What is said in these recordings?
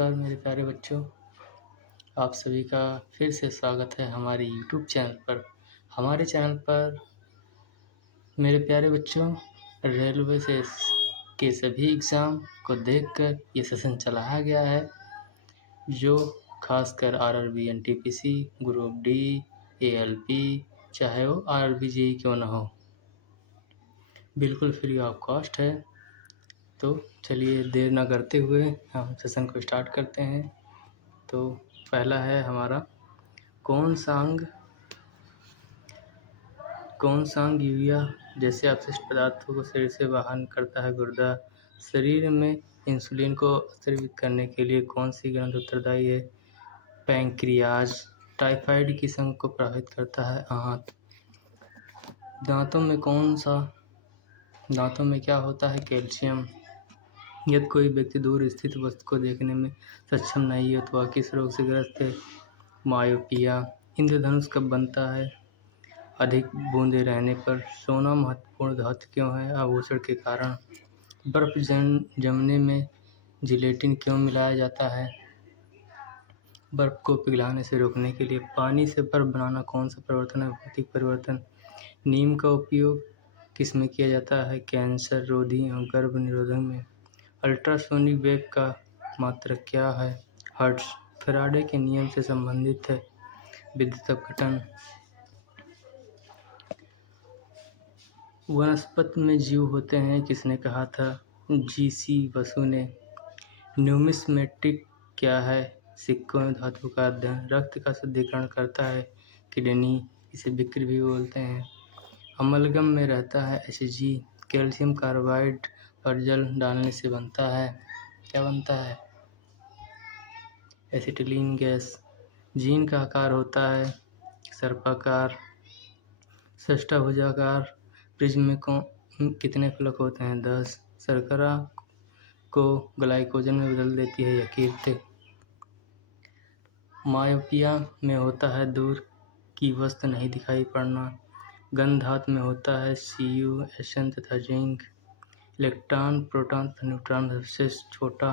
नमस्कार मेरे प्यारे बच्चों, आप सभी का फिर से स्वागत है हमारे YouTube चैनल पर। हमारे चैनल पर मेरे प्यारे बच्चों, रेलवे से के सभी एग्ज़ाम को देखकर ये सेशन चलाया गया है, जो खासकर RRB, NTPC, group D, ALP, चाहे वो आरआरबी जेईई क्यों ना हो, बिल्कुल फ्री ऑफ कॉस्ट है। तो चलिए देर ना करते हुए हम सेशन को स्टार्ट करते हैं। तो पहला है हमारा कौन सा अंग यूरिया जैसे अपशिष्ट पदार्थों को शरीर से बाहर करता है? गुर्दा। शरीर में इंसुलिन को स्रावित करने के लिए कौन सी ग्रंथि उत्तरदायी है? पैंक्रियाज। टाइफाइड किस अंग को प्रभावित करता है? आंत। दांतों में क्या होता है? कैल्शियम। यदि कोई व्यक्ति दूर स्थित वस्तु को देखने में सक्षम नहीं है तो वह किस रोग से ग्रस्त है? मायोपिया। इंद्रधनुष कब बनता है? अधिक बूंदें रहने पर। सोना महत्वपूर्ण धातु क्यों है? आभूषण के कारण। बर्फ जमने में जिलेटिन क्यों मिलाया जाता है? बर्फ को पिघलने से रोकने के लिए। पानी से बर्फ बनाना कौन सा परिवर्तन है? भौतिक परिवर्तन। नीम का उपयोग किसमें किया जाता है? कैंसर रोधी और गर्भ निरोधक में। अल्ट्रासोनिक वेव का मात्रक क्या है? हर्ट्ज। फैराडे के नियम से संबंधित है विद्युत अपघटन। वनस्पति में जीव होते हैं किसने कहा था? जीसी बसु ने। न्यूमिस्मेटिक क्या है? सिक्कों एवं धातु का अध्ययन। रक्त का शुद्धिकरण करता है किडनी, इसे बिक्री भी बोलते हैं। अमलगम में रहता है Hg। कैल्शियम कार्बाइड पर जल डालने से बनता है, क्या बनता है? Acetylene gas. जीन का आकार होता है सर्पाकार। षष्ठभुजाकार प्रिज्म में कितने फलक होते हैं? 10। शर्करा को ग्लाइकोजन में बदल देती है यह कीर्ति। मायोपिया में होता है दूर की वस्तु नहीं दिखाई पड़ना। गंध धातु में होता है Cu, Sn तथा जिंक। इलेक्ट्रॉन, प्रोटॉन तथा न्यूट्रॉन सबसे छोटा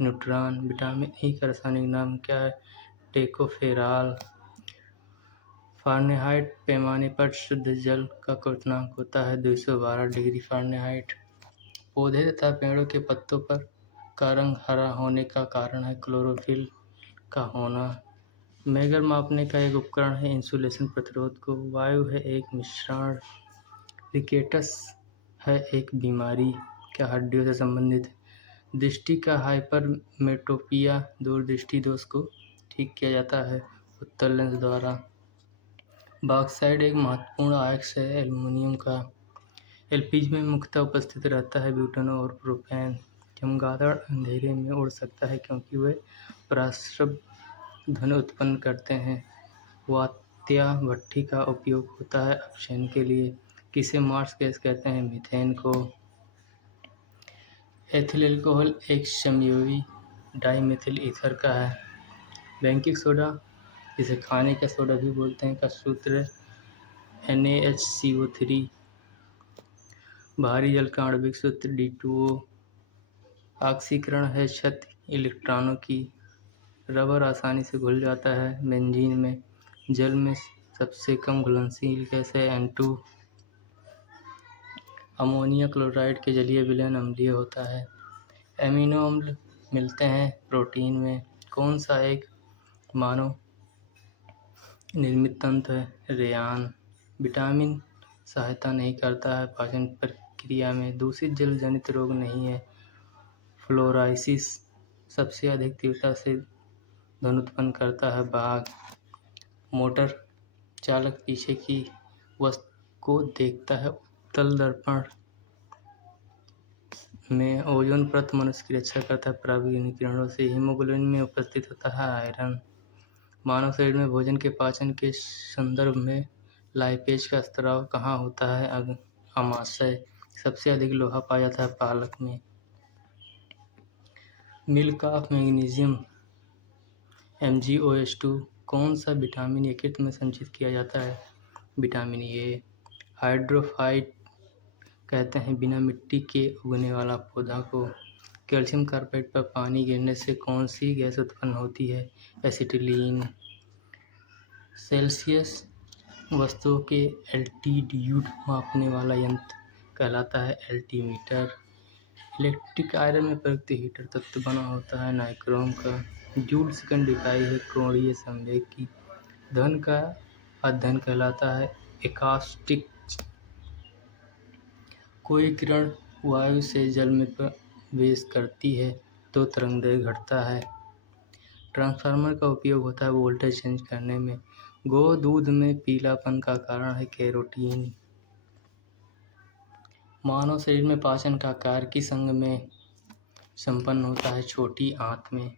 न्यूट्रॉन। विटामिन ई का रासायनिक नाम क्या है? टेकोफेराल। फ़ारेनहाइट पैमाने पर शुद्ध जल का क्वथनांक होता है 212 डिग्री फ़ारेनहाइट। पौधे तथा पेड़ों के पत्तों पर का रंग हरा होने का कारण है क्लोरोफिल का होना। मेगर मापने का एक उपकरण है इंसुलेशन प्रतिरोध को। वायु है एक मिश्रण। रिकेटस है एक बीमारी, क्या हड्डियों से संबंधित है? दृष्टि का हाइपरमेट्रोपिया दूरदृष्टि दोष को ठीक किया जाता है उत्तल लेंस द्वारा। बॉक्साइड एक महत्वपूर्ण आयस्क है एल्युमिनियम का। एलपीजी में मुख्यतः उपस्थित रहता है ब्यूटेनॉल और प्रोपेन। चमगादड़ अंधेरे में उड़ सकता है क्योंकि वे पराश्रय ध्वनि उत्पन्न करते हैं। वात्या भट्ठी का उपयोग होता है अपशयन के लिए। किसे मार्स गैस कहते हैं? मीथेन को। एथिल अल्कोहल एक समयोगी डाइमेथिल ईथर का है। बेकिंग सोडा, जिसे खाने का सोडा भी बोलते हैं, का सूत्र NaHCO3। भारी जल का आणविक सूत्र D2O। ऑक्सीकरण है क्षति इलेक्ट्रॉनों की। रबर आसानी से घुल जाता है बेंजीन में। जल में सबसे कम घुलनशील गैस है N2। अमोनिया क्लोराइड के जलीय विलयन अम्लीय होता है। एमिनो अम्ल मिलते हैं प्रोटीन में। कौन सा एक मानव निर्मित तंत्र है? रेयान। विटामिन सहायता नहीं करता है पाचन प्रक्रिया में। दूषित जल जनित रोग नहीं है फ्लोराइसिस। सबसे अधिक तीव्रता से ध्वनि उत्पन्न करता है बाघ। मोटर चालक पीछे की वस्तु को देखता है उत्तल दर्पण में। ओजोन परत मनुष्य की रक्षा करता है पराबैंगनी किरणों से। हीमोग्लोबिन में उपस्थित होता है आयरन। मानव शरीर में भोजन के पाचन के संदर्भ में लाइपेज का स्राव कहाँ होता है? आमाशय। सबसे अधिक लोहा पाया जाता है पालक में। मिल्क ऑफ मैग्नीशियम MgOH2 कौन सा विटामिन यकृत में संचित किया जाता है? विटामिन ए। हाइड्रोफाइट कहते हैं बिना मिट्टी के उगने वाला पौधा को। कैल्शियम कार्बाइड पर पानी गिरने से कौन सी गैस उत्पन्न होती है? एसिटिलीन। सेल्सियस वस्तुओं के एल्टीट्यूड मापने वाला यंत्र कहलाता है एल्टीमीटर। इलेक्ट्रिक आयरन में प्रयुक्त हीटर तत्व बना होता है नाइक्रोम का। जूल सेकंड इकाई है कोणीय संवेग की। ध्वनि का अध्ययन कहलाता है एकॉस्टिक्स। कोई किरण वायु से जल में प्रवेश करती है तो तरंगदैर्घ्य घटता है। ट्रांसफार्मर का उपयोग होता है वोल्टेज चेंज करने में। गो दूध में पीलापन का कारण है कैरोटीन। मानव शरीर में पाचन का कार्य किस अंग में संपन्न होता है? छोटी आंत में।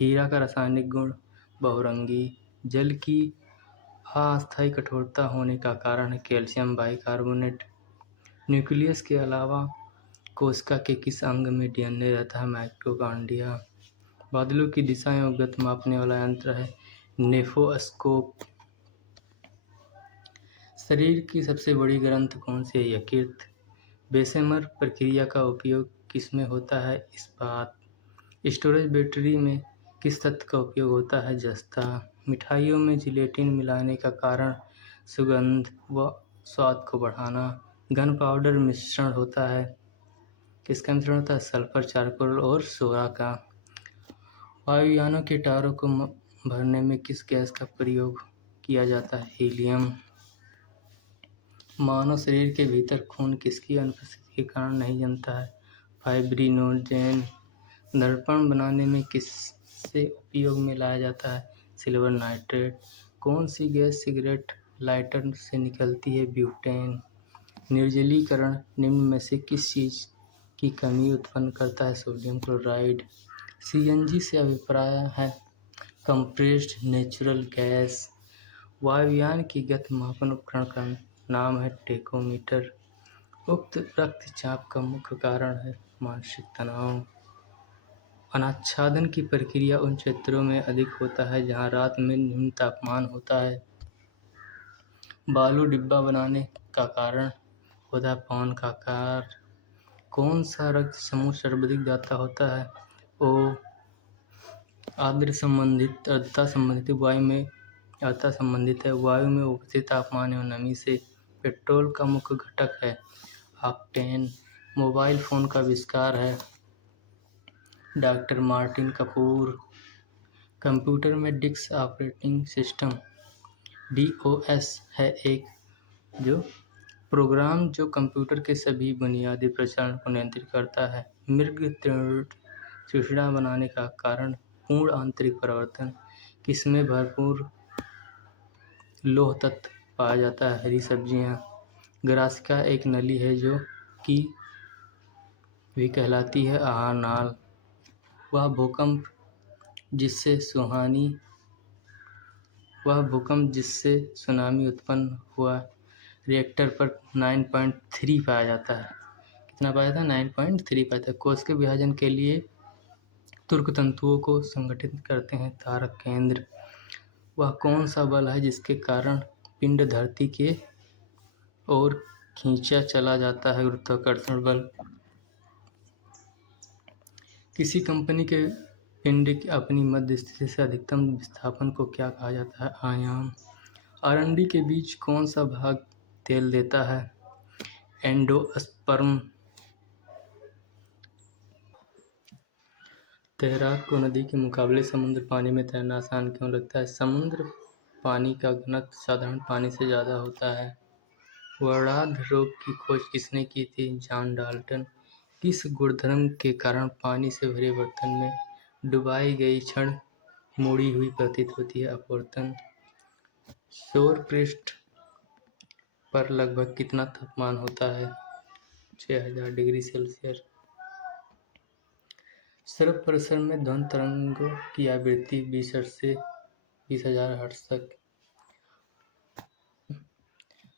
हीरा का रासायनिक गुण बहुरंगी। जल की अस्थायी कठोरता होने का कारण है कैल्शियम बाइकार्बोनेट। न्यूक्लियस के अलावा कोशिका के किस अंग में डीएनए रहता है? माइटोकॉन्ड्रिया। बादलों की दिशा एवं गति मापने वाला यंत्र है नेफोस्कोप। शरीर की सबसे बड़ी ग्रंथि कौन सी है? यकृत। बेसेमर प्रक्रिया का उपयोग किसमें होता है? इस्पात। स्टोरेज बैटरी में किस तत्व का उपयोग होता है? जस्ता। मिठाइयों में जिलेटिन मिलाने का कारण सुगंध व स्वाद को बढ़ाना। गन पाउडर मिश्रण होता है, किसका मिश्रण होता है? सल्फर, चारकोल और सोरा का। वायुयानों के टायरों को भरने में किस गैस का प्रयोग किया जाता है? हीलियम। मानव शरीर के भीतर खून किसकी अनुपस्थिति के कारण नहीं जमता है? फाइब्रिनोजेन। दर्पण बनाने में किससे उपयोग में लाया जाता है? Silver nitrate. कौन सी गैस सिगरेट लाइटर से निकलती है? ब्यूटेन। निर्जलीकरण निम्न में से किस चीज की कमी उत्पन्न करता है? Sodium chloride. सीएनजी से अभिप्राय है कंप्रेस्ड नेचुरल गैस। वायुयान की गति मापन उपकरण का नाम है टेकोमीटर। उक्त रक्तचाप का मुख्य कारण है मानसिक तनाव। अनाच्छादन की प्रक्रिया उन क्षेत्रों में अधिक होता है जहाँ रात में निम्न तापमान होता है। बालू डिब्बा बनाने का कारण होता है पवन का आकार। कौन सा रक्त समूह सर्वाधिक दाता होता है? ओ। आर्द्रता संबंधित है। वायु में उपस्थित तापमान एवं नमी से पेट्रोल का मुख्य घटक है ऑक्टेन। मोबाइल फोन का आविष्कार है डॉक्टर मार्टिन कपूर। कंप्यूटर में डिस्क ऑपरेटिंग सिस्टम DOS है एक जो प्रोग्राम जो कंप्यूटर के सभी बुनियादी प्रचलन को नियंत्रित करता है। मृग तृष्णा बनाने का कारण पूर्ण आंतरिक परिवर्तन। किसमें भरपूर लोह तत्व पाया जाता है? हरी सब्जियां। ग्रासिका एक नली है जो कि भी कहलाती है आहार नाल। वह भूकंप जिससे सुनामी उत्पन्न हुआ रिएक्टर पर 9.3 पाया जाता है। कितना पाया था? 9.3 पाया था। कोश के विभाजन के लिए तुर्क तंतुओं को संगठित करते हैं तारक केंद्र। वह कौन सा बल है जिसके कारण पिंड धरती के ओर खींचा चला जाता है? गुरुत्वाकर्षण बल। किसी कंपनी के पिंड की अपनी मध्य स्थिति से अधिकतम विस्थापन को क्या कहा जाता है? आयाम। अरंडी के बीच कौन सा भाग तेल देता है? एंडोस्पर्म। तैराक को नदी के मुकाबले समुद्र पानी में तैरना आसान क्यों लगता है? समुद्र पानी का घनत्व साधारण पानी से ज़्यादा होता है। वर्णाद्र रोग की खोज किसने की थी? John Dalton. किस गुणधर्म के कारण पानी से भरे बर्तन में डुबाई गई छड़ मुड़ी हुई प्रतीत होती है? अपवर्तन। सौर पृष्ठ पर लगभग कितना तापमान होता है? 6000 डिग्री सेल्सियस। सर्व परिसर में ध्वनि तरंगों की आवृत्ति 20 हर्ट्ज से 20,000 हर्ट्ज तक।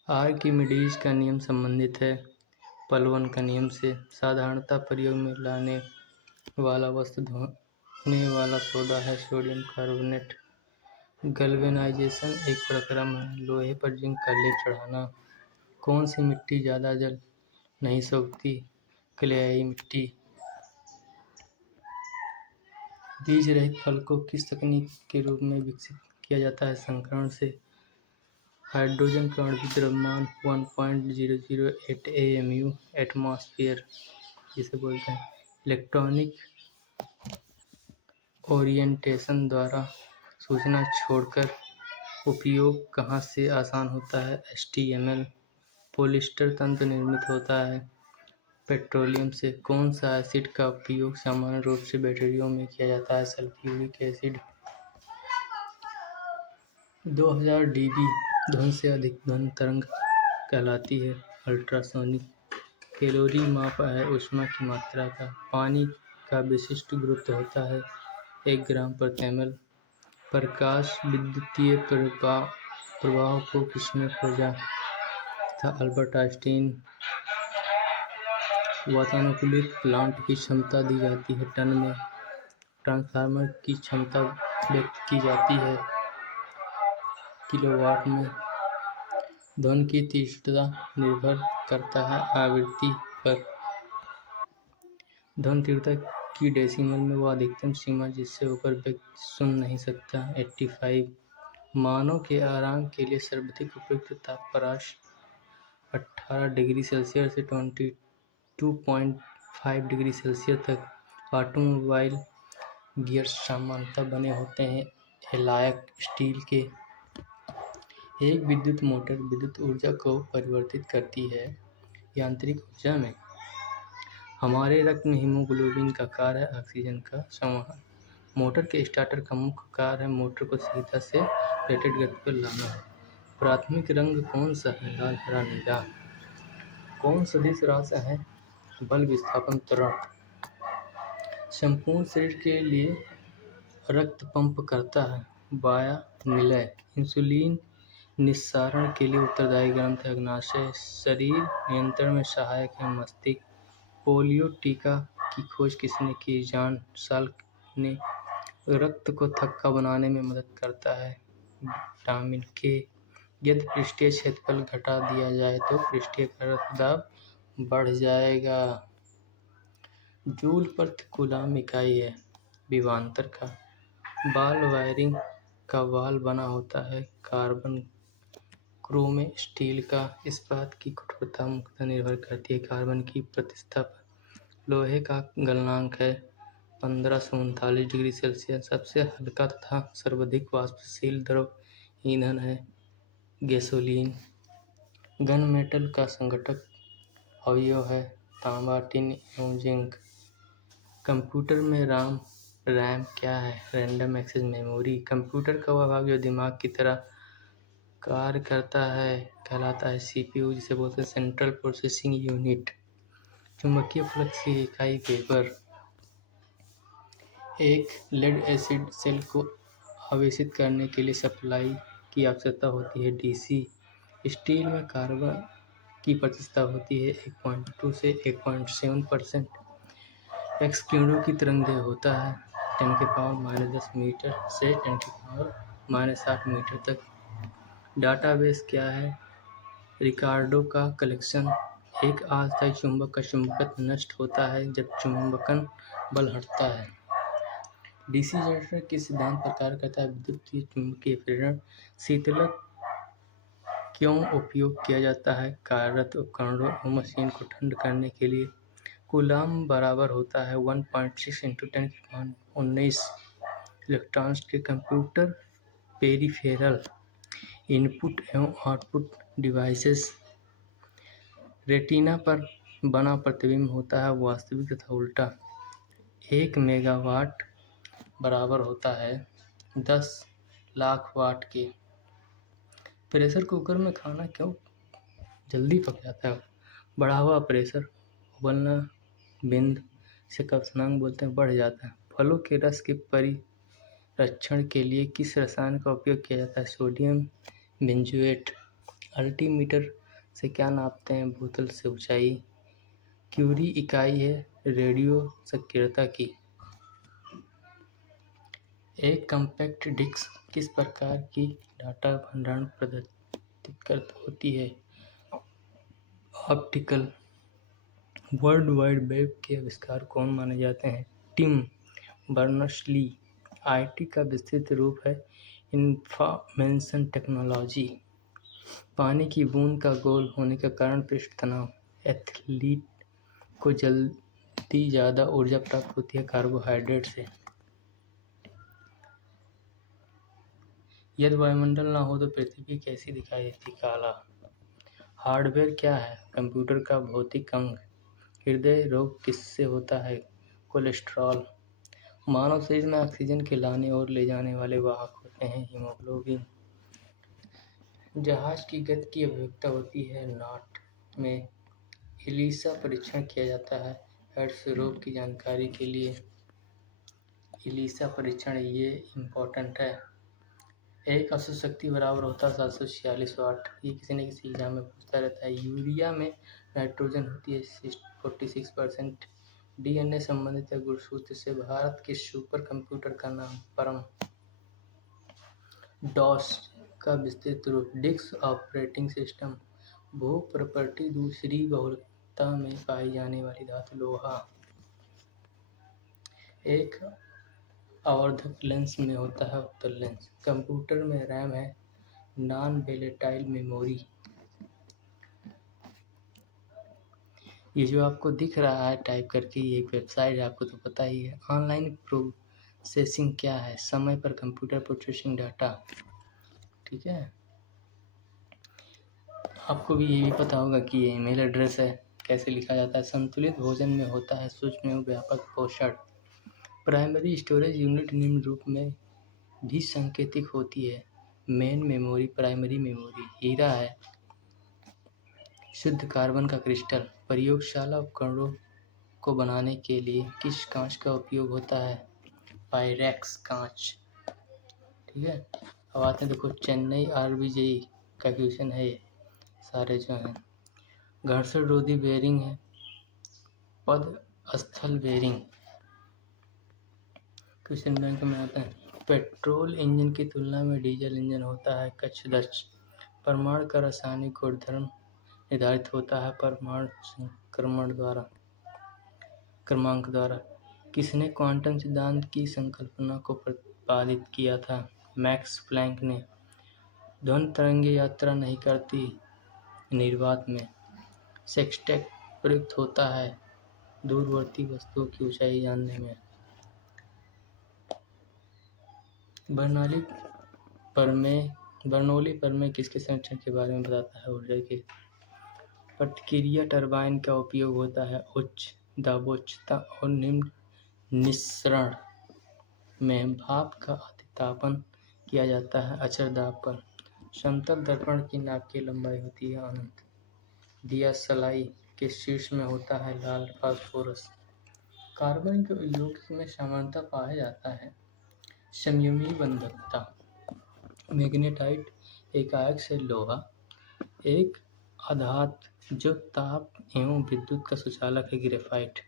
आर्किमिडीज का नियम संबंधित है पलवन का नियम से। साधारणतः प्रयोग में लाने वाला वस्तु धोने वाला सोडा है सोडियम कार्बोनेट। गैल्वेनाइजेशन एक प्रक्रम है लोहे पर जिंक का लेप चढ़ाना। कौन सी मिट्टी ज़्यादा जल नहीं सोखती? क्लेयाई मिट्टी। बीज रहित फल को किस तकनीक के रूप में विकसित किया जाता है? संकरण से। हाइड्रोजन का आणविक द्रव्यमान 1.008 AMU एटमॉस्फेयर जिसे बोलते हैं। इलेक्ट्रॉनिक ओरिएंटेशन द्वारा सूचना छोड़कर उपयोग कहाँ से आसान होता है? HTML। पॉलिएस्टर तंतु निर्मित होता है पेट्रोलियम से। कौन सा एसिड का उपयोग सामान्य रूप से बैटरियों में किया जाता है? Sulphuric acid. 2000 dB ध्वनि से अधिक ध्वनि तरंग कहलाती है अल्ट्रासोनिक। कैलोरी माप है ऊष्मा की मात्रा का। पानी का विशिष्ट गुरुत्व होता है 1 ग्राम प्रति ml। प्रकाश विद्युतीय प्रवाह को किसने खोजा था? Albert Einstein. वातानुकूलित प्लांट की क्षमता दी जाती है टन में। ट्रांसफार्मर की क्षमता व्यक्त की जाती है किलोवाट में। ध्वनि की तीव्रता निर्भर करता है आवृत्ति पर। ध्वनि तीव्रता की डेसिमल में वो अधिकतम सीमा जिससे ऊपर व्यक्ति सुन नहीं सकता। 85। मानव के आराम के लिए सर्वाधिक उपयुक्त तापप्रकाश 18 डिग्री सेल्सियस से 22.5 डिग्री सेल्सियस तक। ऑटोमोबाइल गियर्स सामान्यतः बने होते हैं एलॉय स्टील के। एक विद्युत मोटर विद्युत ऊर्जा को परिवर्तित करती है यांत्रिक ऊर्जा में। हमारे रक्त में हीमोग्लोबिन का कार्य है ऑक्सीजन का संवहन। मोटर के स्टार्टर का मुख्य कार्य है मोटर को सीधा से रेटेड गति पर लाना। प्राथमिक रंग कौन सा है? लाल, हरा, नीला। कौन सदिश राशि है? बल विस्थापन त्वरण। संपूर्ण शरीर के लिए रक्त पंप करता है वायुनिलय। इंसुलिन निस्सारण के लिए उत्तरदायी ग्रंथि अग्नाशय। शरीर नियंत्रण में सहायक है मस्तिष्क। पोलियो टीका की खोज किसने की? जॉन साल्क ने। रक्त को थक्का बनाने में मदद करता है विटामिन के। यदि पृष्ठीय क्षेत्रफल घटा दिया जाए तो पृष्ठीय का रक्तदाब बढ़ जाएगा। जूल प्रति कूलम इकाई है विभवांतर का। बॉल वायरिंग का वाल बना होता है कार्बन क्रोम स्टील का। इस्पात की कठोरता मुख्यतः निर्भर करती है कार्बन की प्रतिष्ठा पर। लोहे का गलनांक है 15 से 39 डिग्री सेल्सियस। सबसे हल्का तथा सर्वाधिक वाष्पशील द्रव ईंधन है गैसोलीन। गन मेटल का संघटक अवयव है तांबा, टिन एवं जिंक। कंप्यूटर में रैम क्या है? Random access memory. कंप्यूटर का वह भाग जो दिमाग की तरह कार्य करता है कहलाता है CPU जिसे बोलते हैं सेंट्रल प्रोसेसिंग यूनिट। चुंबकीय फ्लक्स की इकाई वेबर। एक लेड एसिड सेल को आवेशित करने के लिए सप्लाई की आवश्यकता होती है DC। स्टील में कार्बन की प्रतिशतता होती है 1.2 से 1.7%। एक्स किरणों की तरंगदैर्घ्य होता है 10⁻⁻10 मीटर से 10⁻⁻8 मीटर तक। डाटाबेस क्या है? रिकॉर्डों का कलेक्शन। एक अस्थायी चुंबक का चुंबकत्व नष्ट होता है जब चुंबकन बल हटता है। DC जनरेटर किस सिद्धांत पर कार्य करता है? विद्युतीय चुम्बकीय प्रेरण। शीतलक क्यों उपयोग किया जाता है? कार्यरत उपकरणों और मशीन को ठंड करने के लिए। कूलम बराबर होता है 1.6 × 10⁻19 इलेक्ट्रॉन्स के। कंप्यूटर पेरिफेरल इनपुट एवं आउटपुट डिवाइसेस। रेटिना पर बना प्रतिबिंब होता है वास्तविक तथा उल्टा। 1 मेगावाट बराबर होता है 10 लाख वाट के। प्रेशर कुकर में खाना क्यों जल्दी पक जाता है? बढ़ा हुआ प्रेशर उबलना बिंद से कप्सनांक बोलते हैं बढ़ जाता है। फलों के रस के परिरक्षण के लिए किस रसायन का उपयोग किया जाता है? Sodium benzoate. अल्टीमीटर से क्या नापते हैं? बोतल से ऊंचाई। क्यूरी इकाई है रेडियो सक्रियता की। एक कॉम्पैक्ट डिस्क किस प्रकार की डाटा भंडारण प्रदत्त होती है? ऑप्टिकल। वर्ल्ड वाइड वेब के आविष्कार कौन माने जाते हैं? टिम बर्नर्स-ली आईटी का विस्तृत रूप है। इंफॉर्मेशन टेक्नोलॉजी पानी की बूंद का गोल होने के कारण पृष्ठ तनाव। एथलीट को जल्दी ज़्यादा ऊर्जा प्राप्त होती है कार्बोहाइड्रेट से। यदि वायुमंडल ना हो तो पृथ्वी कैसी दिखाई देती? काला। हार्डवेयर क्या है? कंप्यूटर का भौतिक अंग। हृदय रोग किससे होता है? कोलेस्ट्रॉल। मानव शरीर में ऑक्सीजन के लाने और ले जाने वाले वाहक होते हैं हीमोग्लोबिन। जहाज की गति की आवश्यकता होती है नॉट में। एलिसा परीक्षण किया जाता है एड्स रोग की जानकारी के लिए। एलिसा परीक्षण ये इम्पोर्टेंट है। एक औसत शक्ति बराबर होता है 746 वाट। ये किसी न किसी एग्जाम में पूछता रहता है। यूरिया में नाइट्रोजन होती है 46%। डीएनए संबंधित है गुणसूत्र से। भारत के सुपर कंप्यूटर का नाम? परम। डॉस का विस्तृत रूप? Disk operating system. भू प्रॉपर्टी दूसरी बहुलकता में पाई जाने वाली धातु? लोहा। एक आवर्धक लेंस में होता है उत्तल लेंस। कंप्यूटर में रैम है नॉन वोलेटाइल मेमोरी। ये जो आपको दिख रहा है टाइप करके, ये एक वेबसाइट है, आपको तो पता ही है। ऑनलाइन प्रोसेसिंग क्या है? समय पर कंप्यूटर प्रोसेसिंग डाटा। ठीक है, आपको भी ये भी पता होगा कि ये ईमेल एड्रेस है। कैसे लिखा जाता है? संतुलित भोजन में होता है सूक्ष्म एवं व्यापक पोषण। प्राइमरी स्टोरेज यूनिट निम्न रूप में भी सांकेतिक होती है। Main memory, primary memory. हीरा है शुद्ध कार्बन का क्रिस्टल। प्रयोगशाला उपकरणों को बनाने के लिए किस कांच का उपयोग होता है? पायरेक्स कांच। ठीक है, अब आते हैं, देखो चेन्नई आरबीजेई का क्वेश्चन है ये सारे जो हैं। घर्षण रोधी बेयरिंग है पद स्थल बेयरिंग। क्वेश्चन बैंक में आता है। पेट्रोल इंजन की तुलना में डीजल इंजन होता है कक्षदक्ष। परमाणु का रासायनिक गुणधर्म निर्धारित होता है परमाणु क्रमांक द्वारा। किसने क्वांटम सिद्धांत की संकल्पना को प्रतिपादित किया था? मैक्स प्लैंक ने। ध्वनि तरंगें यात्रा नहीं करती निर्वात में। सेक्सटेट प्रयुक्त होता है दूरवर्ती वस्तुओं की ऊंचाई जानने में। बर्नौली प्रमेय किसके संरक्षण के बारे में बताता है? ऊर्जा के। प्रतिक्रिया टरबाइन का उपयोग होता है उच्च दाबोच्चता और निम्न निस्सरण में। भाप का अतितापन किया जाता है अचर दाब पर। समतल दर्पण की नाप की लंबाई होती है अनंत। दियासलाई के शीर्ष में होता है लाल फास्फोरस। कार्बन के यौगिक में सामान्यतः पाया जाता है संयमी बंधकता। मैग्नेटाइट एकाएक से लोहा। एक आधात जो ताप एवं विद्युत का सुचालक है ग्रेफाइट।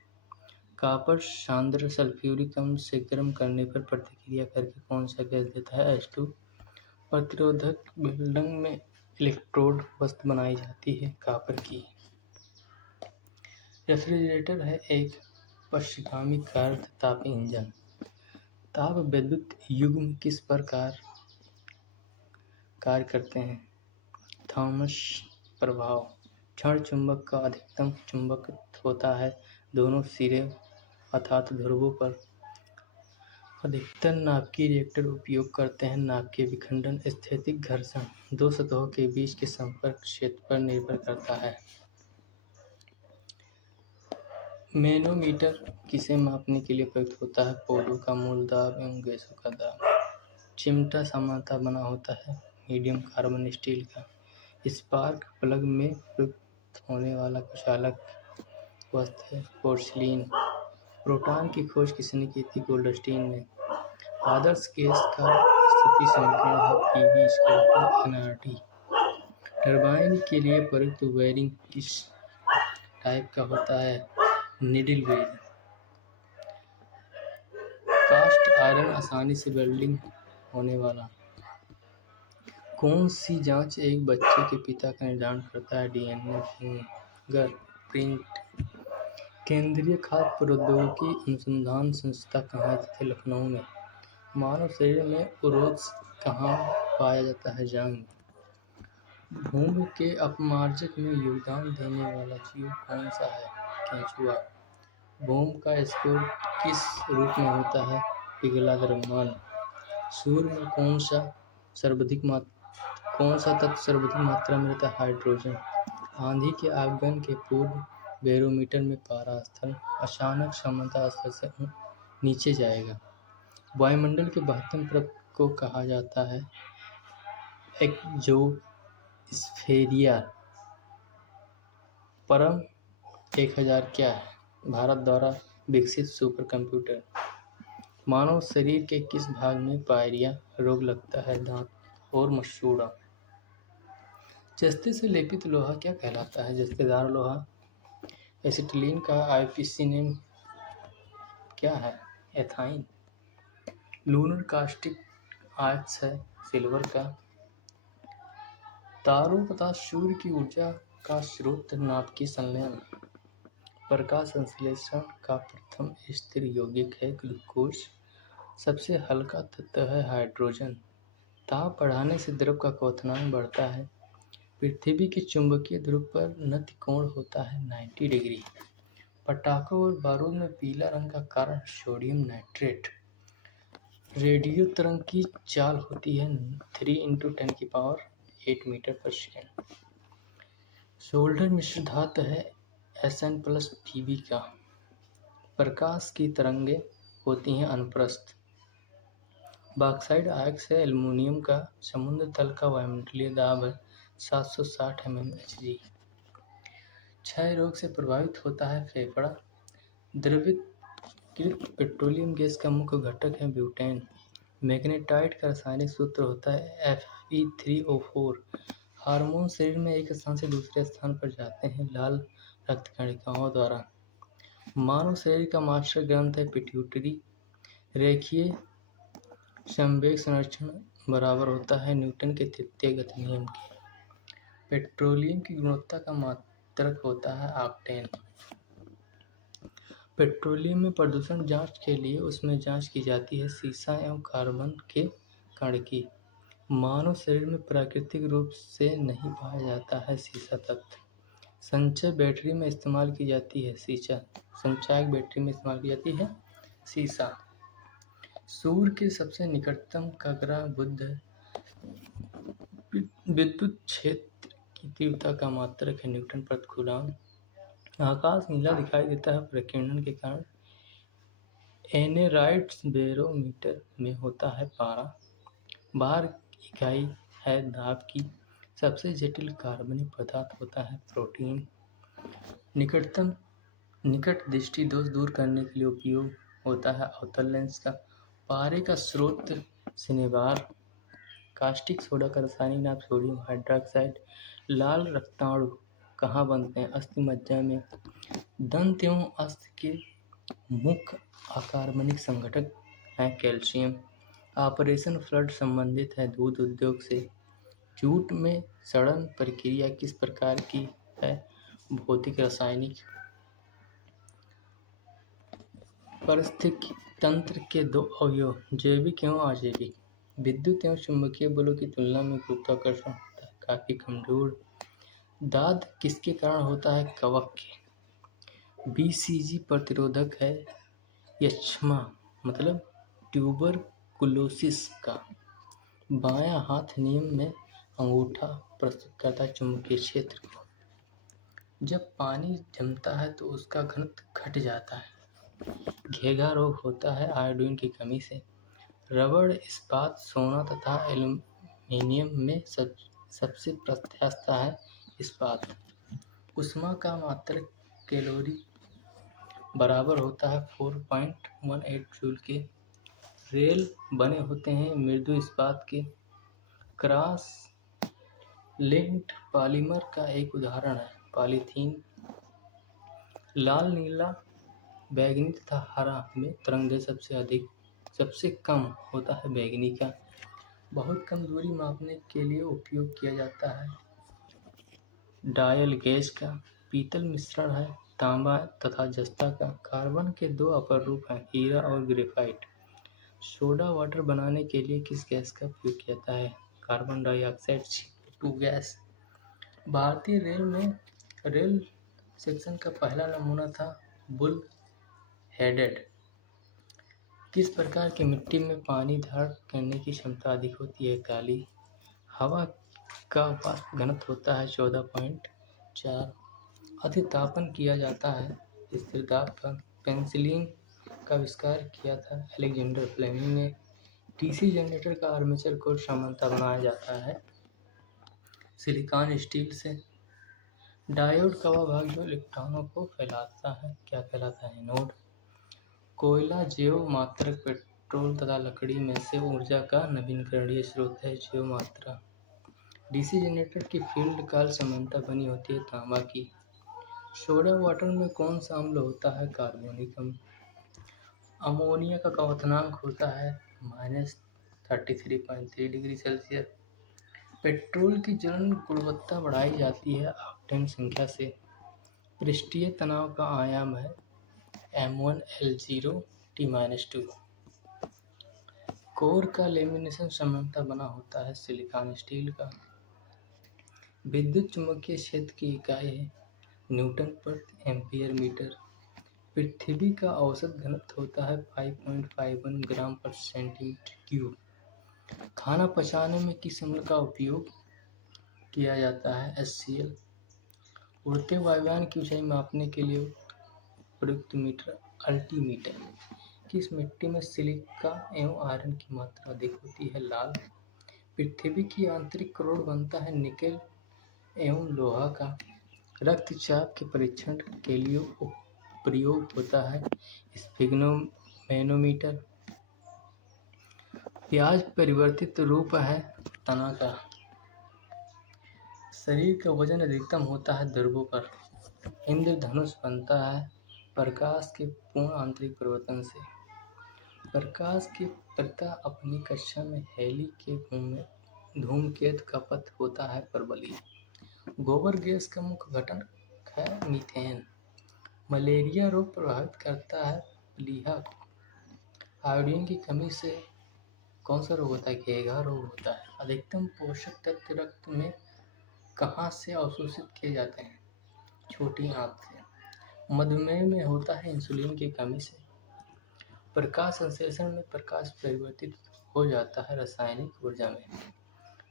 कॉपर सांद्र सल्फ्यूरिक अम्ल से गर्म करने पर प्रतिक्रिया करके कौन सा गैस देता है? H2। प्रतिरोधक बिल्डिंग में इलेक्ट्रोड वस्तु बनाई जाती है कॉपर की। रेफ्रिजरेटर है एक पश्चगामी कार्य ताप इंजन। ताप विद्युत युग्म किस प्रकार कार्य करते हैं? थॉमस प्रभाव। क्षण चुंबक का अधिकतम चुंबकत्व होता है दोनों सिरे अर्थात ध्रुवों पर। अधिकतर नाभिकीय रिएक्टर उपयोग करते हैं नाभिकीय विखंडन। स्थैतिक घर्षण दो सतहों के बीच के संपर्क क्षेत्र पर निर्भर करता है। मैनोमीटर किसे मापने के लिए प्रयुक्त होता है? पौधों का मूल दाब एवं गैसों का दाब। चिमटा सामान्यतः बना होता है मीडियम कार्बन स्टील का। स्पार्क प्लग में प्रयुक्त होने वाला कुचालक वस्तु है पोर्सिलीन। प्रोटॉन की खोज किसने की थी? गोल्डस्टीन ने। आदर्श गैस का स्थिति समीकरण है Pv=nRT। टरबाइन के लिए प्रयुक्त बेयरिंग किस टाइप का होता है? Needle bearing. कास्ट आयरन आसानी से वेल्डिंग होने वाला। कौन सी जांच एक बच्चे के पिता का निर्धारण करता है? DNA fingerprint. केंद्रीय खाद्य प्रौद्योगिकी अनुसंधान संस्था कहाँ स्थित है? लखनऊ में। मानव शरीर में उरोज कहाँ पाया जाता है? जांघ में। भूमि के अपमार्जक में योगदान देने वाला जीव कौन सा है? केंचुआ। भूमि का स्कोर किस रूप में होता है? पिघला द्रव्यमान। सूर्य में कौन सा तत्व सर्वाधिक मात्रा में रहता है? हाइड्रोजन। आंधी के आगमन के पूर्व बैरोमीटर में पारा स्तर अचानक सामान्य स्तर से नीचे जाएगा। वायुमंडल के 72 परत को कहा जाता है एक्सोस्फेरिया। परम 1000 क्या है? भारत द्वारा विकसित सुपर कंप्यूटर। मानव शरीर के किस भाग में पायरिया रोग लगता है? दांत और मसूड़ा। जस्ते से लेपित लोहा क्या कहलाता है? जस्तेदार लोहा। एसिटिलीन का आईपीसी नेम क्या है? एथाइन। लूनर कास्टिक आयस्क है सिल्वर का। तारों तथा सूर्य की ऊर्जा का स्रोत नाभिकीय संलयन। प्रकाश संश्लेषण का प्रथम स्थिर यौगिक है ग्लूकोज। सबसे हल्का तत्व है हाइड्रोजन। ताप बढ़ाने से द्रव का क्वथनांक बढ़ता है। पृथ्वी के चुंबकीय ध्रुव पर नति कोण होता है 90 डिग्री। पटाखों और बारूद में पीला रंग का कारण सोडियम नाइट्रेट। रेडियो तरंग की चाल होती है 3 × 10⁸ मीटर/सेकंड। सोल्डर मिश्र धातु है Sn+Pb का। प्रकाश की तरंगें होती हैं अनुप्रस्थ। बॉक्साइट अयस्क है एल्युमिनियम का। समुद्र तल का वायुमंडलीय दाब है 760 mmHg। क्षय रोग से प्रभावित होता है फेफड़ा। द्रवीकृत पेट्रोलियम गैस का मुख्य घटक है ब्यूटेन। मैग्नेटाइट का रासायनिक सूत्र होता है Fe3O4। हार्मोन शरीर में एक स्थान से दूसरे स्थान पर जाते हैं लाल रक्त कणिकाओं द्वारा। मानव शरीर का मास्टर ग्रंथ है पिट्यूटरी। रेखीय संवेग संरक्षण बराबर होता है न्यूटन के तृतीय गति नियम के। पेट्रोलियम की गुणवत्ता का मात्रक होता है ऑक्टेन। पेट्रोलियम में प्रदूषण जांच के लिए उसमें जांच की जाती है सीसा एवं कार्बन के कण की। मानव शरीर में प्राकृतिक रूप से नहीं पाया जाता है सीसा तत्व। संचय बैटरी में इस्तेमाल की जाती है सीसा। संचायक बैटरी में इस्तेमाल की जाती है सीसा। सूर्य के सबसे निकटतम का ग्रह बुध है। विद्युत क्षेत्र की तीव्रता का मात्रक है न्यूटन प्रति कूलॉम। आकाश नीला दिखाई देता है प्रकीर्णन के कारण। एनेराइट्स बैरोमीटर में होता है पारा। बार इकाई है दाब की। सबसे जटिल कार्बनिक पदार्थ होता है प्रोटीन। निकट दृष्टि दोष दूर करने के लिए उपयोग होता है अवतल लेंस का। पारे का स्रोत सिनेबार। कास्टिक सोडा का रासायनिक नाम सोडियम हाइड्रॉक्साइड। लाल रक्ताणु कहाँ बनते हैं? अस्थि मज्जा में। दंत एवं अस्थि के मुख्य अकार्बनिक संघटक हैं कैल्शियम। ऑपरेशन फ्लड संबंधित है दूध उद्योग से। जूट में सड़न प्रक्रिया किस प्रकार की है? भौतिक रासायनिक। पारिस्थितिकी तंत्र के दो अवयव जैविक एवं अजैविक। विद्युत एवं चुंबकीय बलों की तुलना में गुरुत्वाकर्षण होता है काफी कमजोर। दाद किसके कारण होता है? कवक के। बीसीजी प्रतिरोधक है यक्ष्मा मतलब ट्यूबरकुलोसिस का। बायां हाथ नियम में अंगूठा प्रस्तुत करता है चुंबकीय क्षेत्र को। जब पानी जमता है तो उसका घनत्व घट जाता है। घेघा रोग होता है आयोडीन की कमी से। रबड़ इस्पात सोना तथा एल्यूमीनियम में सबसे प्रत्यास्थ है इस्पात। उष्मा का मात्रक कैलोरी बराबर होता है 4.18 जूल के। रेल बने होते हैं मृदु इस्पात के। क्रॉस लिंक्ड पॉलीमर का एक उदाहरण है पॉलीथीन। लाल नीला बैंगनी तथा हरा में तरंगें सबसे कम होता है बैंगनी का। बहुत कम दूरी मापने के लिए उपयोग किया जाता है डायल गेज का। पीतल मिश्रण है तांबा तथा जस्ता का। कार्बन के दो अपर रूप हैं, हीरा और ग्रेफाइट। सोडा वाटर बनाने के लिए किस गैस का उपयोग किया जाता है? Carbon dioxide, CO2 gas. भारतीय रेल में रेल सेक्शन का पहला नमूना था बुल हेडेड। किस प्रकार की मिट्टी में पानी धारण करने की क्षमता अधिक होती है? काली। हवा का वाष्प घनत्व होता है 14.4। अतितापन किया जाता है स्थिर दाब पर। पेनिसिलिन का आविष्कार किया था अलेक्जेंडर फ्लेमिंग ने। डीसी जनरेटर का आर्मेचर कोर सामान्यतः बनाया जाता है सिलिकॉन स्टील से। डायोड का वह भाग जो इलेक्ट्रॉनों को फैलाता है क्या कहलाता है? एनोड। कोयला जैव मात्रक पेट्रोल तथा लकड़ी में से ऊर्जा का नवीकरणीय स्रोत है। जैव मात्रा। डीसी जनरेटर की फील्ड काल समानता बनी होती है तांबा की। सोडा वाटर में कौन सा अम्ल होता है? कार्बोनिक अम्ल। अमोनिया का क्वथनांक होता है -33.3 डिग्री सेल्सियस। पेट्रोल की जलन गुणवत्ता बढ़ाई जाती है ऑक्टेन संख्या से। पृष्ठीय तनाव का आयाम है M1L0 T-2। कोर का लेमिनेशन सामान्यतः बना होता है सिलिकॉन स्टील का। विद्युत चुम्बकीय क्षेत्र की इकाई है न्यूटन प्रति एम्पीयर मीटर। पृथ्वी का औसत घनत्व होता है 5.51 ग्राम पर सेंटीमीटर क्यूब। खाना पचाने में किस अम्ल का उपयोग किया जाता है? HCl। उड़ते वायुयान की ऊंचाई मापने के लिए प्रयुक्त मीटर अल्टीमीटर। किस मिट्टी में सिलिका एवं आयरन की मात्रा अधिक होती है? लाल। पृथ्वी की आंतरिक करोड़ बनता है निकेल एवं लोहा का। रक्तचाप के परीक्षण के लिए प्रयोग होता है स्फिग्नोमेनोमीटर। प्याज परिवर्तित रूप है तना का। शरीर का वजन अधिकतम होता है ध्रुवों पर। इंद्रधनुष बनता है प्रकाश के पूर्ण आंतरिक परिवर्तन से। प्रकाश के पिता अपनी कक्षा में हेली के धूमकेतु का पथ होता है परवलयी। गोबर गैस का मुख्य घटक है मीथेन। मलेरिया रोग प्रभावित करता है प्लीहा को। आयोडीन की कमी से कौन सा रोग होता है? घेघा रोग होता है। अधिकतम पोषक तत्व रक्त में कहाँ से अवशोषित किए जाते हैं? छोटी आंत से। मधुमेह में होता है इंसुलिन की कमी से। प्रकाश संश्लेषण में प्रकाश परिवर्तित हो जाता है रासायनिक ऊर्जा में।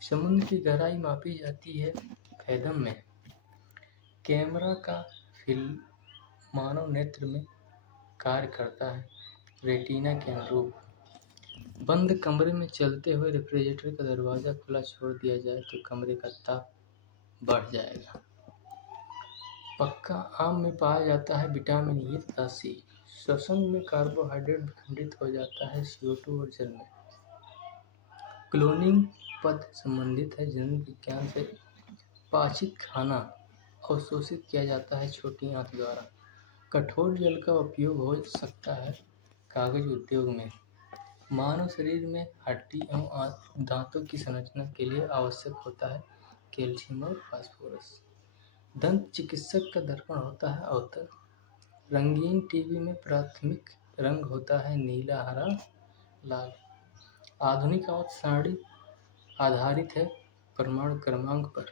समुद्र की गहराई मापी जाती है फैथम में। कैमरा का फिल्म मानव नेत्र में कार्य करता है रेटिना के अनुरूप। बंद कमरे में चलते हुए रेफ्रिजरेटर का दरवाजा खुला छोड़ दिया जाए तो कमरे का ताप बढ़ जाएगा। पक्का आम में पाया जाता है विटामिन ई तथा सी। श्वसन में कार्बोहाइड्रेट विखंडित हो जाता है CO2 और जल में। क्लोनिंग पद संबंधित है जन्म विज्ञान से। पाचित खाना अवशोषित किया जाता है छोटी आंत द्वारा। कठोर जल का उपयोग हो सकता है कागज उद्योग में। मानव शरीर में हड्डी एवं दांतों की संरचना के लिए आवश्यक होता है कैल्शियम और फास्फोरस। दंत चिकित्सक का दर्पण होता है अवतल। रंगीन टीवी में प्राथमिक रंग होता है नीला, हरा, लाल। आधुनिक आवर्त सारणी आधारित है परमाणु क्रमांक पर।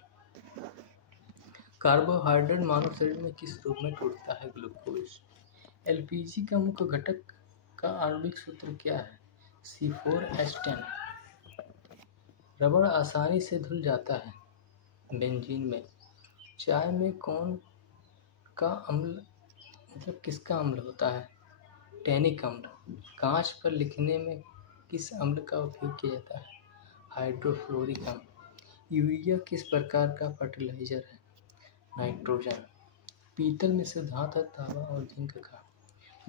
कार्बोहाइड्रेट मानव शरीर में किस रूप में टूटता है? ग्लूकोज। LPG का मुख्य घटक का आणविक सूत्र क्या है? C4H10। रबड़ आसानी से धुल जाता है बेंजीन में। चाय में कौन का अम्ल किसका अम्ल होता है? टैनिक अम्ल। कांच पर लिखने में किस अम्ल का उपयोग किया जाता है? हाइड्रोफ्लोरिक अम्ल। यूरिया किस प्रकार का फर्टिलाइजर है? नाइट्रोजन। पीतल में से धातु है तांबा और जिंक का।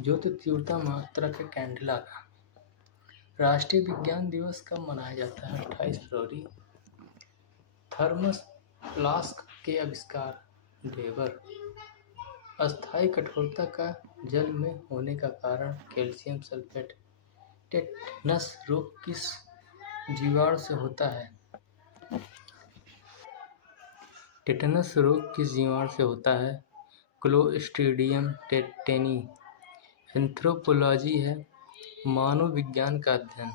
ज्योति तीव्रता मात्रक है कैंडेला का। राष्ट्रीय विज्ञान दिवस कब मनाया जाता है? 28 फरवरी। थर्मस फ्लास्क के आविष्कार वेबर। अस्थायी कठोरता का जल में होने का कारण कैल्शियम सल्फेट। टेटनस रोग किस जीवाणु से होता है? टेटनस रोग किस जीवाणु से होता है? क्लोस्ट्रीडियम टेटेनी। एंथ्रोपोलॉजी है मानव विज्ञान का अध्ययन।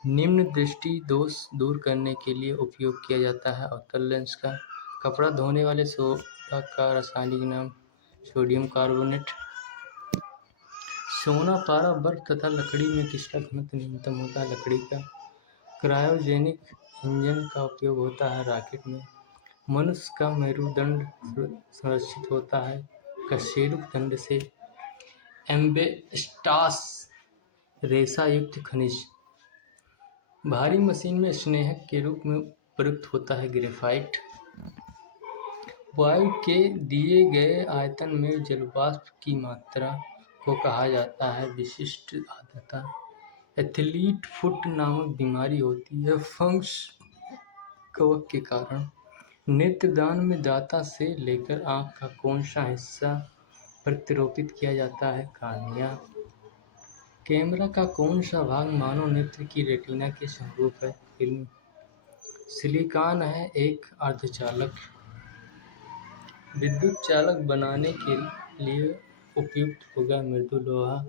निम्न दृष्टि दोष दूर करने के लिए उपयोग किया जाता है अवतल लेंस का। कपड़ा धोने वाले सोडा का रासायनिक नाम सोडियम कार्बोनेट। सोना, पारा, बर्फ तथा लकड़ी में किसका घनत्व न्यूनतम होता है? लकड़ी का। क्रायोजेनिक इंजन का उपयोग होता है रॉकेट में। मनुष्य का मेरुदंड संरक्षित होता है कशेरुक दंड से। एम्बेस्टास रेशा युक्त खनिज। भारी मशीन में स्नेहक के रूप में प्रयुक्त होता है ग्रेफाइट। वायु के दिए गए आयतन में जलवाष्प की मात्रा को कहा जाता है विशिष्ट आर्द्रता। एथलीट फुट नामक बीमारी होती है फंगस कवक के कारण। नेत्रदान में दांता से लेकर आँख का कौन सा हिस्सा प्रत्यारोपित किया जाता है? कार्निया। कैमरा का कौन सा भाग मानव नेत्र की रेटिना के समरूप है? फिल्म। सिलिकॉन है एक अर्धचालक। विद्युत चालक बनाने के लिए उपयुक्त होगा मृदु लोहा।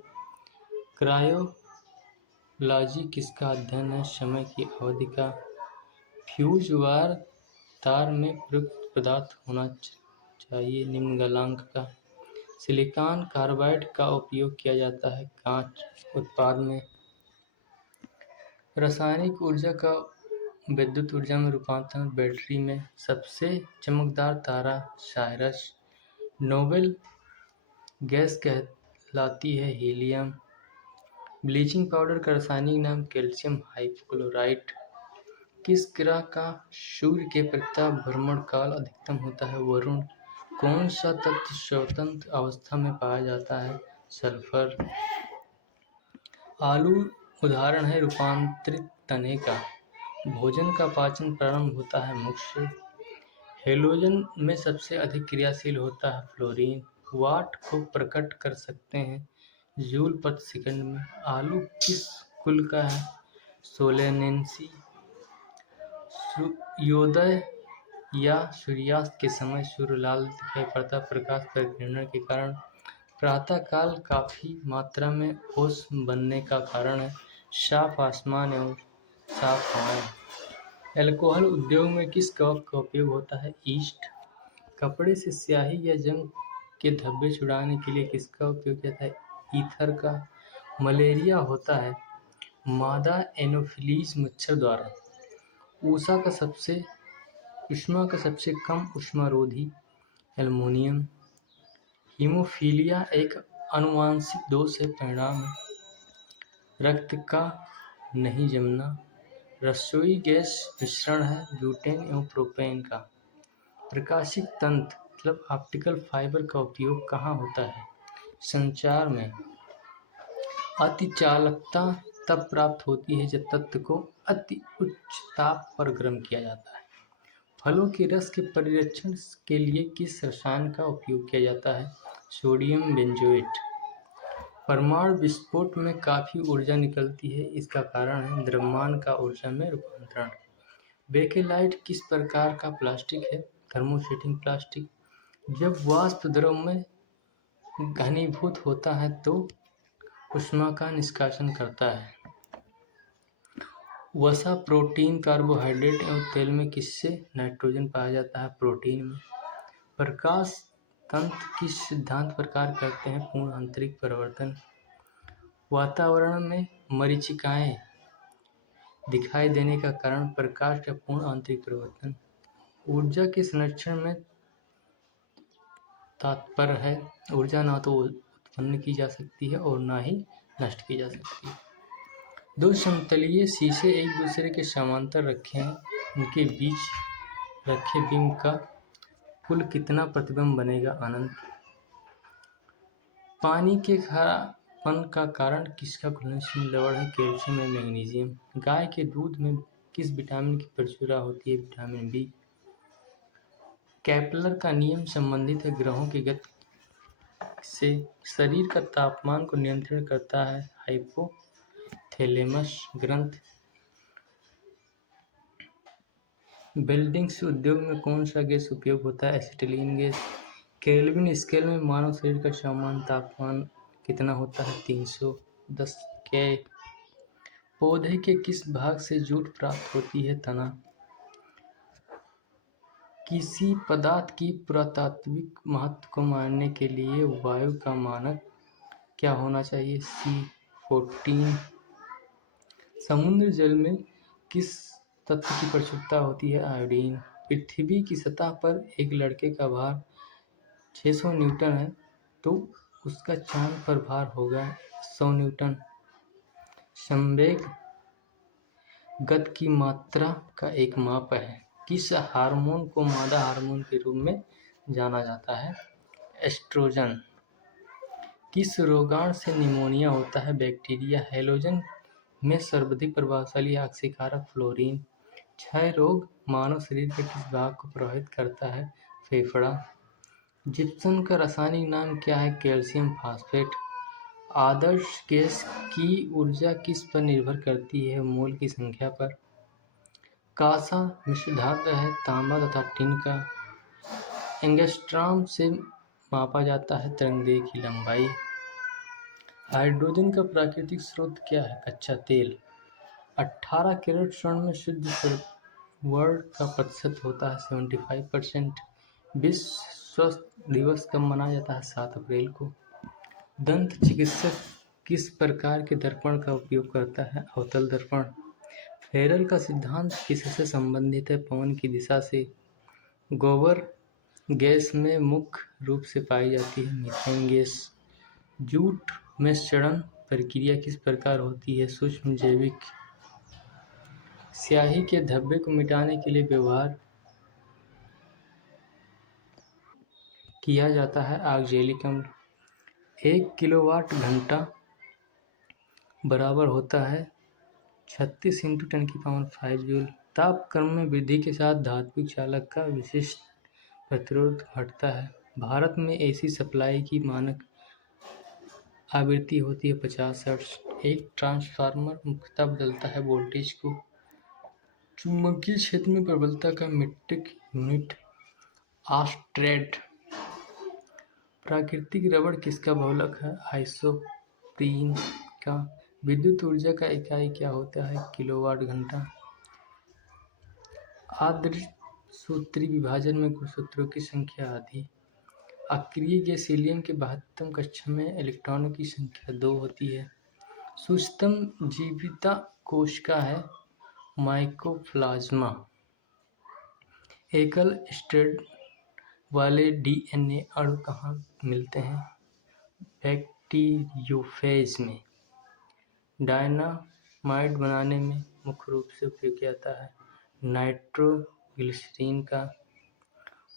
क्रायोलॉजी किसका अध्ययन है? समय की अवधि का। फ्यूज वायर तार में प्रयुक्त पदार्थ होना चाहिए निम्न गलनांक का। सिलिकॉन कार्बाइड का उपयोग किया जाता है कांच उत्पाद में। रासायनिक ऊर्जा का विद्युत ऊर्जा में रूपांतरण बैटरी में। सबसे चमकदार तारा साइरस। नोबेल गैस कहलाती है हीलियम। ब्लीचिंग पाउडर का रासायनिक नाम कैल्शियम हाइपोक्लोराइट। किस ग्रह का सूर्य के प्रत्यावर्त भ्रमण काल अधिकतम होता है? वरुण। कौन सा तत्व स्वतंत्र अवस्था में पाया जाता है? सल्फर। आलू उदाहरण है रूपांतरित तने का। भोजन का पाचन प्रारंभ होता है मुख से। हेलोजन में सबसे अधिक क्रियाशील होता है फ्लोरीन। वाट को प्रकट कर सकते हैं जूल प्रति सेकंड में। आलू किस कुल का है? सोलेनेसी। सूर्योदय या सूर्यास्त के समय सूर्य लाल दिखाई पड़ता प्रकाश परिकिरण के कारण। प्रातः काल काफी मात्रा में ओस बनने का कारण है साफ आसमान एवं साफ हवाएं। अल्कोहल उद्योग में किस कवक का उपयोग होता है? ईस्ट। कपड़े से स्याही या जंग के धब्बे छुड़ाने के लिए किसका उपयोग किया जाता है? ईथर का। मलेरिया होता है मादा एनोफिलीज मच्छर द्वारा। ऊष्मा का सबसे कम ऊष्मारोधी एल्युमिनियम। हीमोफीलिया एक आनुवांशिक दोष है परिणाम है रक्त का नहीं जमना। रसोई गैस मिश्रण है ब्यूटेन एवं प्रोपेन का। प्रकाशिक तंत्र ऑप्टिकल फाइबर का उपयोग कहाँ होता है? संचार में। अतिचालकता तब प्राप्त होती है जब तत्व को अति उच्च ताप पर गर्म किया जाता है। फलों के रस के परिरक्षण के लिए किस रसायन का उपयोग किया जाता है? Sodium benzoate. परमाणु विस्फोट में काफी ऊर्जा निकलती है इसका कारण है द्रव्यमान का ऊर्जा में रूपांतरण। बेकेलाइट किस प्रकार का प्लास्टिक है? Thermosetting plastic. जब वाष्प द्रव में घनीभूत होता है तो ऊष्मा का निष्कासन करता है। वसा, प्रोटीन, कार्बोहाइड्रेट एवं तेल में किससे नाइट्रोजन पाया जाता है? प्रोटीन में। प्रकाश तंत्र किस सिद्धांत प्रकार करते हैं? पूर्ण आंतरिक परिवर्तन। वातावरण में मरीचिकाएं दिखाई देने का कारण प्रकाश का पूर्ण आंतरिक परिवर्तन। ऊर्जा के संरक्षण में तात्पर्य है ऊर्जा ना तो उत्पन्न की जा सकती है और ना ही नष्ट की जा सकती है। दो समतलीय शीशे एक दूसरे के समांतर रखे हैं उनके बीच रखे बिंब का कुल कितना प्रतिबिंब बनेगा? अनंत। पानी के खारापन का कारण किसका घुलनशील लवण है? कैल्शियम और मैग्नीशियम। गाय के दूध में किस विटामिन की प्रचुरता होती है? Vitamin B. केपलर का नियम संबंधित है ग्रहों की गति से। शरीर का तापमान को नियंत्रण करता है हाइपोथैलेमस ग्रंथ। बिल्डिंग्स उद्योग में कौन सा गैस उपयोग होता है? Acetylene gas. केल्विन स्केल में मानव शरीर का सामान्य तापमान कितना होता है? 310 के। पौधे के किस भाग से जूट प्राप्त होती है? तना। किसी पदार्थ की पुरातात्विक महत्व को मापने के लिए वायु का मानक क्या होना चाहिए? C14। समुद्र जल में किस तत्व की प्रचुरता होती है? आयोडीन। पृथ्वी की सतह पर एक लड़के का भार 600 न्यूटन है तो उसका चांद पर भार होगा 100 न्यूटन। संवेग गति की मात्रा का एक माप है। किस हार्मोन को मादा हार्मोन के रूप में जाना जाता है? एस्ट्रोजन। किस रोगाणु से निमोनिया होता है? बैक्टीरिया। हैलोजन में सर्वाधिक प्रभावशाली ऑक्सीकारक फ्लोरीन। क्षय रोग मानव शरीर के किस भाग को प्रभावित करता है? फेफड़ा। जिप्सम का रासायनिक नाम क्या है? Calcium phosphate. आदर्श गैस की ऊर्जा किस पर निर्भर करती है? मोल की संख्या पर। कांसा मिश्र धातु है तांबा तथा टिन का। एंगस्ट्रॉम से मापा जाता है तरंगदैर्घ्य की लंबाई। हाइड्रोजन का प्राकृतिक स्रोत क्या है? कच्चा तेल। 18 कैरेट स्वर्ण में शुद्ध स्वर्ण का प्रतिशत होता है 75%। विश्व स्वास्थ्य दिवस कब मनाया जाता है? 7 अप्रैल को। दंत चिकित्सक किस प्रकार के दर्पण का उपयोग करता है? अवतल दर्पण। फेरल का सिद्धांत किससे संबंधित है? पवन की दिशा से। गोबर गैस में मुख्य रूप से पाई जाती है मीथेन गैस। जूट में सड़न प्रक्रिया किस प्रकार होती है? सूक्ष्म जैविक। स्याही के धब्बे को मिटाने के लिए व्यवहार किया जाता है ऑक्जेलिक अम्ल। 1 किलोवाट घंटा बराबर होता है 36 × 10⁵ जूल। तापक्रम में वृद्धि के साथ धात्विक चालक का विशिष्ट प्रतिरोध घटता है। भारत में एसी सप्लाई की मानक आवृत्ति होती है 50 हर्ट्ज। एक ट्रांसफार्मर मुख्यतः बदलता है वोल्टेज को। चुंबकीय क्षेत्र में प्रबलता का मीट्रिक यूनिट ऑस्टेड। प्राकृतिक रबड़ किसका बहुलक है? आइसोप्रीन का। विद्युत ऊर्जा का इकाई क्या होता है? किलोवाट घंटा। आदर्शसूत्री विभाजन में गुणसूत्रों की संख्या आधी। अक्रिय गैस हीलियम के 72 कक्षा में इलेक्ट्रॉनों की संख्या 2 होती है। सूक्ष्मतम जीविता कोशिका है माइकोप्लाज्मा। एकल स्ट्रैंड वाले डीएनए अणु कहाँ मिलते हैं? बैक्टीरियोफेज में। डायनामाइट बनाने में मुख्य रूप से उपयोग किया जाता है नाइट्रोग्लिसरीन का।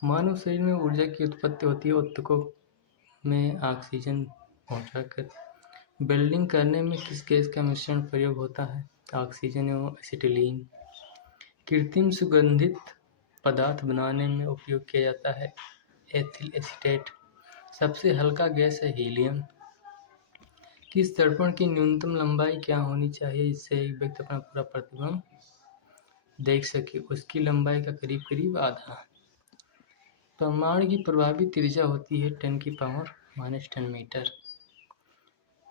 मानव शरीर में ऊर्जा की उत्पत्ति होती है ऊतकों में ऑक्सीजन पहुंचाकर। वेल्डिंग करने में किस गैस का मिश्रण प्रयोग होता है? ऑक्सीजन एवं एसिटिलीन। कृत्रिम सुगंधित पदार्थ बनाने में उपयोग किया जाता है एथिल एसीटेट। सबसे हल्का गैस है हीलियम। किस दर्पण की न्यूनतम लंबाई क्या होनी चाहिए जिससे एक व्यक्ति अपना पूरा प्रतिबिंब देख सके? उसकी लंबाई का करीब करीब आधा। परमाणु की प्रभावी त्रिज्या होती है 10⁻⁻10 मीटर।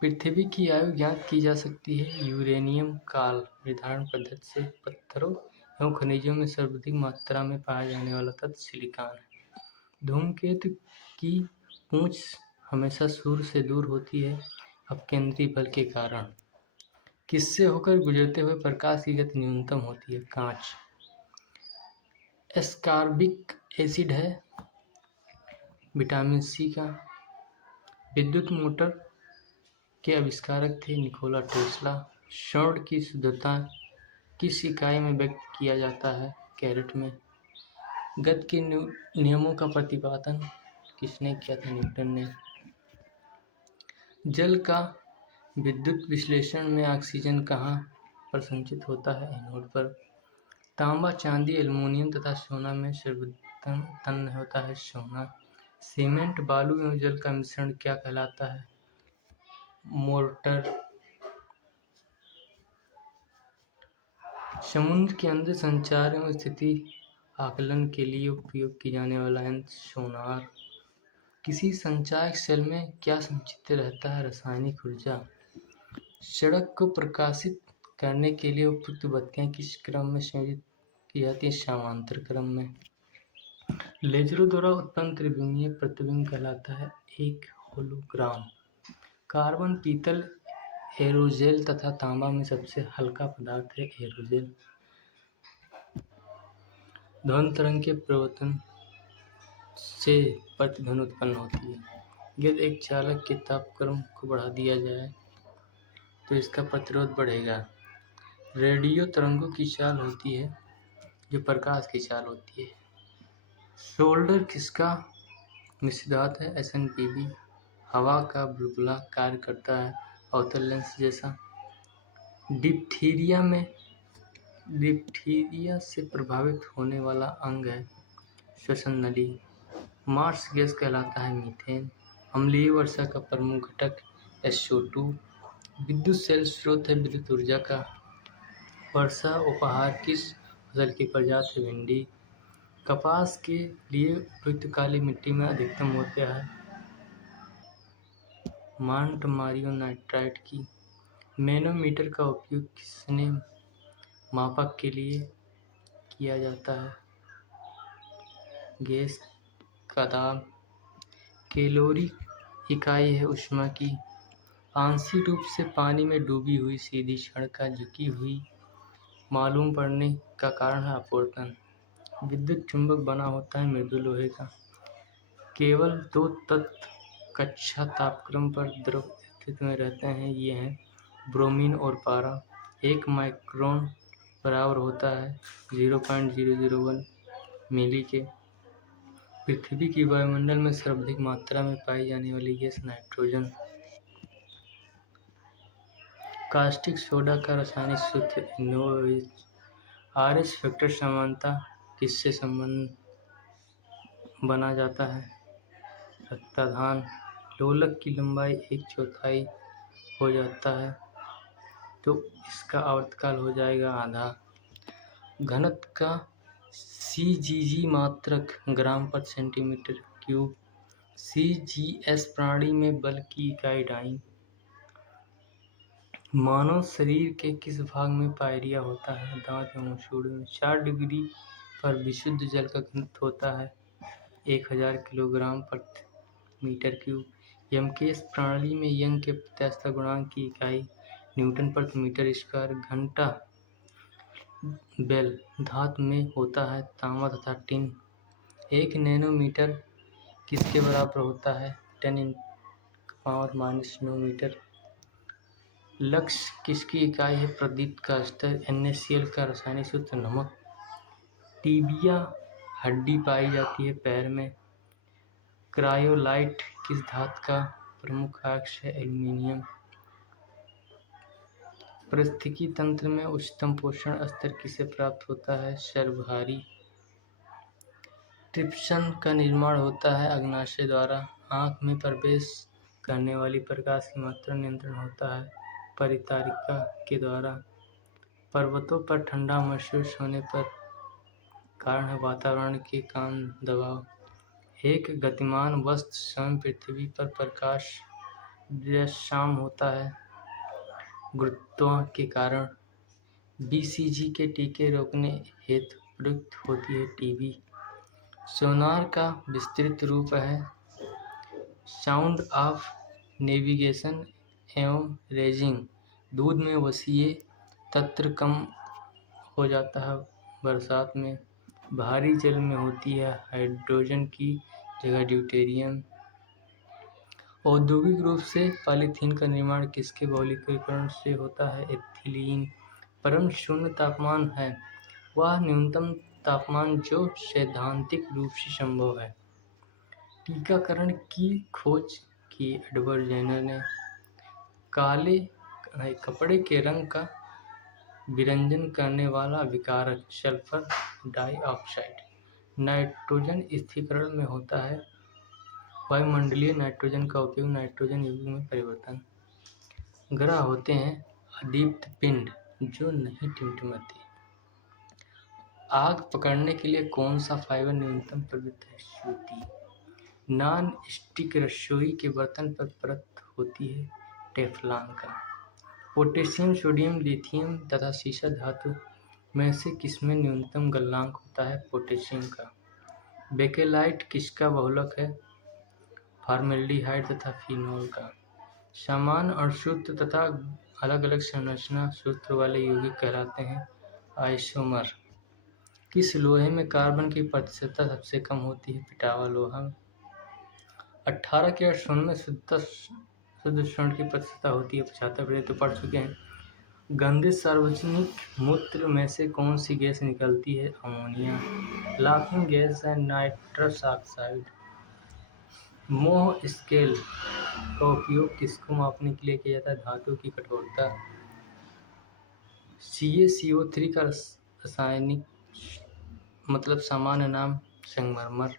पृथ्वी की आयु ज्ञात की जा सकती है यूरेनियम काल निर्धारण पद्धति से। पत्थरों एवं खनिजों में सर्वाधिक मात्रा में पाया जाने वाला तत्व सिलिकॉन है। धूमकेतु की पूंछ हमेशा सूर्य से दूर होती है अपकेंद्री बल के कारण। किससे होकर गुजरते हुए प्रकाश की गति न्यूनतम होती है? कांच। एस्कॉर्बिक एसिड है विटामिन सी का। विद्युत मोटर के आविष्कारक थे निकोला टेस्ला। स्वर्ण की शुद्धता किस इकाई में व्यक्त किया जाता है? कैरेट में। गति के नियमों का प्रतिपादन किसने किया था? न्यूटन ने। जल का विद्युत विश्लेषण में ऑक्सीजन कहाँ पर संचित होता है? एनोड पर। तांबा चांदी एल्युमिनियम तथा सोना में सर्वोत्तम तन्य होता है सोना। सीमेंट बालू एवं जल का मिश्रण क्या कहलाता है? मोर्टर। समुद्र के अंदर संचार एवं स्थिति आकलन के लिए उपयोग की जाने वाला यंत्र सोनार। किसी संचायक सेल में क्या संचित रहता है? रासायनिक ऊर्जा। सड़क को प्रकाशित करने के लिए उपयुक्त बत्तियां किस क्रम में संयोजित की जाती हैं? समांतर क्रम में। लेजरों द्वारा उत्पन्न त्रिविमीय प्रतिबिंब कहलाता है एक होलोग्राम। कार्बन, पीतल, एरोजेल तथा तांबा में सबसे हल्का पदार्थ है एरोजेल। ध्वनि तरंग के प्रवर्तन से प्रतिध्वनि उत्पन्न होती है। यदि एक चालक के तापक्रम को बढ़ा दिया जाए तो इसका प्रतिरोध बढ़ेगा। रेडियो तरंगों की चाल होती है जो प्रकाश की चाल होती है। सोल्डर किसका मिश्र धातु है? SnPb। हवा का बुलबुला कार्य करता है अवतल लेंस जैसा। डिप्थीरिया से प्रभावित होने वाला अंग है श्वसन नली। मार्स गैस कहलाता है मीथेन। अम्लीय वर्षा का प्रमुख घटक SO2। विद्युत सेल स्रोत है विद्युत ऊर्जा का। वर्षा उपहार किस फसल की प्रजाति है? भिंडी। कपास के लिए उपयुक्त काली मिट्टी में अधिकतम होता है मार्टमारियो नाइट्राइट की। मैनोमीटर का उपयोग किसने मापक के लिए किया जाता है? गैस का दाब। कैलोरी इकाई है ऊष्मा की। आंशिक रूप से पानी में डूबी हुई सीधी छड़ का झुकी हुई मालूम पड़ने का कारण है अपवर्तन। विद्युत चुंबक बना होता है मृदु लोहे का। केवल 2 तत्व कक्षा तापक्रम पर द्रव स्थिति में रहते हैं, ये हैं ब्रोमीन और पारा। 1 माइक्रोन बराबर होता है 0.001 मिली के। पृथ्वी की वायुमंडल में सर्वाधिक मात्रा में पाई जाने वाली गैस नाइट्रोजन। कास्टिक सोडा का रासायनिक सूत्र NaOH। RH फैक्टर समानता किससे संबंध बना जाता है? रक्तदान। लोलक की लंबाई 1/4 हो जाता है तो इसका आवर्तकाल हो जाएगा आधा। घनत्व का CGG मात्रक ग्राम पर सेंटीमीटर क्यूब। CGS प्रणाली में बल की इकाई डाइन। मानव शरीर के किस भाग में पायरिया होता है? दांत एवं सूंड में। 4 डिग्री पर विशुद्ध जल का घनत्व होता है 1000 किलोग्राम प्रति मीटर क्यूब। यमकेश प्रणाली में यंग के प्रत्यास्थता गुणांक की इकाई न्यूटन प्रति मीटर स्क्वायर। घंटा बेल धातु में होता है तांबा तथा टिन। 1 नैनोमीटर किसके बराबर होता है? 10⁻⁻9 मीटर। लक्स किसकी इकाई है? प्रदीप्त का स्तर। NaCl का रासायनिक सूत्र नमक। टिबिया हड्डी पाई जाती है पैर में। क्रायोलाइट किस धातु का प्रमुख अयस्क है? एल्यूमीनियम। पारिस्थितिकी तंत्र में उच्चतम पोषण स्तर किसे प्राप्त होता है? सर्वहारी। ट्रिप्सन का निर्माण होता है अग्नाशय द्वारा। आँख में प्रवेश करने वाली प्रकाश की मात्रा नियंत्रण होता है परितारिका के द्वारा। पर्वतों पर ठंडा महसूस होने पर कारण है वातावरण के कम दबाव। एक गतिमान वस्तु स्वयं पृथ्वी पर प्रकाश दृश्यमान होता है गुरुत्व के कारण। BCG के टीके रोकने हेतु प्रयुक्त होती है टीबी। सोनार का विस्तृत रूप है साउंड ऑफ नेविगेशन एवं रेजिंग। दूध में वसीय तत्व कम हो जाता है बरसात में। भारी जल में होती है हाइड्रोजन की जगह ड्यूटेरियम। औद्योगिक रूप से पॉलीथीन का निर्माण किसके बहुलकीकरण से होता है? एथिलीन। परम शून्य तापमान है वह न्यूनतम तापमान जो सैद्धांतिक रूप से संभव है। टीकाकरण की खोज की एडवर्ड जेनर ने। काले कपड़े के रंग का विरंजन करने वाला विकारक सल्फर डाइऑक्साइड। नाइट्रोजन स्थिरीकरण में होता है वायुमंडलीय नाइट्रोजन का उपयोग नाइट्रोजन युग्म में परिवर्तन। ग्रह होते हैं अदीप्त पिंड जो नहीं टिमटिमाते। आग पकड़ने के लिए कौन सा फाइबर न्यूनतम प्रवृत्त है? सूती। नॉन स्टिक रसोई के बर्तन पर परत होती है टेफ्लॉन का। पोटेशियम, सोडियम, लिथियम तथा सीसा धातु में से किसमें न्यूनतम गलनांक होता है? पोटेशियम का। बेकेलाइट किसका बहुलक है? फॉर्मेल्डिहाइड तथा फिनोल का। समान अणुसूत्र तथा अलग-अलग संरचना सूत्र वाले यौगिक कहलाते हैं आइसोमर। किस लोहे में कार्बन की प्रतिशतता सबसे कम होती है? पिटावा लोहा में। 18 कैरेट स्वर्ण में शुद्ध स्वर्ण की प्रतिशतता होती है 75%, तो पढ़ चुके हैं। गंदे सार्वजनिक मूत्र में से कौन सी गैस निकलती है? अमोनिया। लाफिंग गैस है नाइट्रस ऑक्साइड। मोह स्केल का उपयोग किसको मापने के लिए किया जाता है? धातु की कठोरता। CaCO3 का रासायनिक मतलब सामान्य नाम संगमरमर।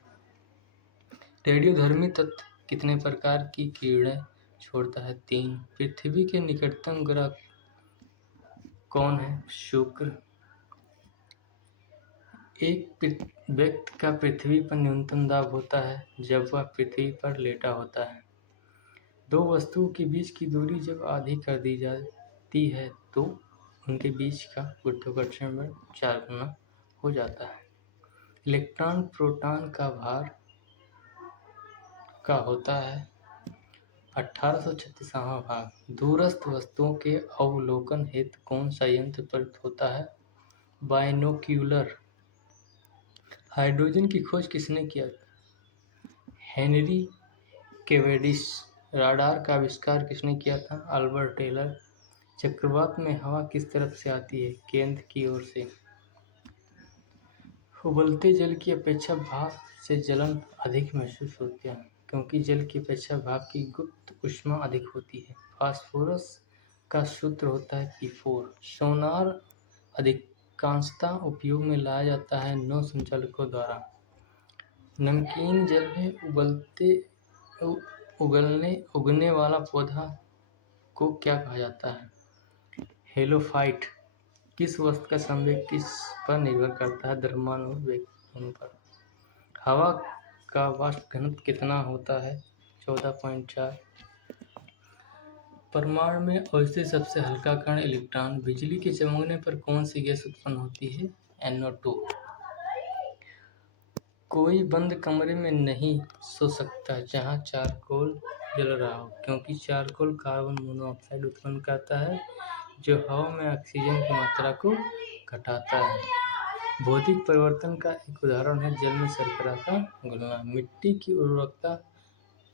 रेडियोधर्मी तत्व कितने प्रकार की किरणें छोड़ता है? 3। पृथ्वी के निकटतम ग्रह कौन है? शुक्र। एक व्यक्ति का पृथ्वी पर न्यूनतम दाब होता है जब वह पृथ्वी पर लेटा होता है। दो वस्तुओं के बीच की दूरी जब आधी कर दी जाती है तो उनके बीच का गुरुत्वाकर्षण बल 4 गुना हो जाता है। इलेक्ट्रॉन प्रोटॉन का भार का होता है 1836वां भाग। दूरस्थ वस्तुओं के अवलोकन हेतु कौन सा यंत्र प्रयुक्त होता है? बाइनोक्यूलर। हाइड्रोजन की खोज किसने किया? Henry Cavendish. राडार का आविष्कार किसने किया था? Albert Taylor. चक्रवात में हवा किस तरफ से आती है? केंद्र की ओर से। उबलते जल की अपेक्षा भाप से जलन अधिक महसूस होती है क्योंकि जल की अपेक्षा भाप की गुप्त ऊष्मा अधिक होती है। फास्फोरस का सूत्र होता है P4। सोनार अधिकांशतः उपयोग में लाया जाता है नौ संचालकों द्वारा। नमकीन जल में उगने वाला पौधा को क्या कहा जाता है? हेलोफाइट। किस वस्तु का संवेग किस पर निर्भर करता है? द्रव्यमान वेग पर। हवा का वाष्प घनत्व कितना होता है? 14.4। परमाणु में अवस्थित सबसे हल्का कण इलेक्ट्रॉन। बिजली के चमकने पर कौन सी गैस उत्पन्न होती है? NO2। कोई बंद कमरे में नहीं सो सकता जहां चारकोल जल रहा हो क्योंकि चारकोल कार्बन मोनोऑक्साइड उत्पन्न करता है जो हवा में ऑक्सीजन की मात्रा को घटाता है। भौतिक परिवर्तन का एक उदाहरण है जल में शर्करा का घुलना। मिट्टी की उर्वरकता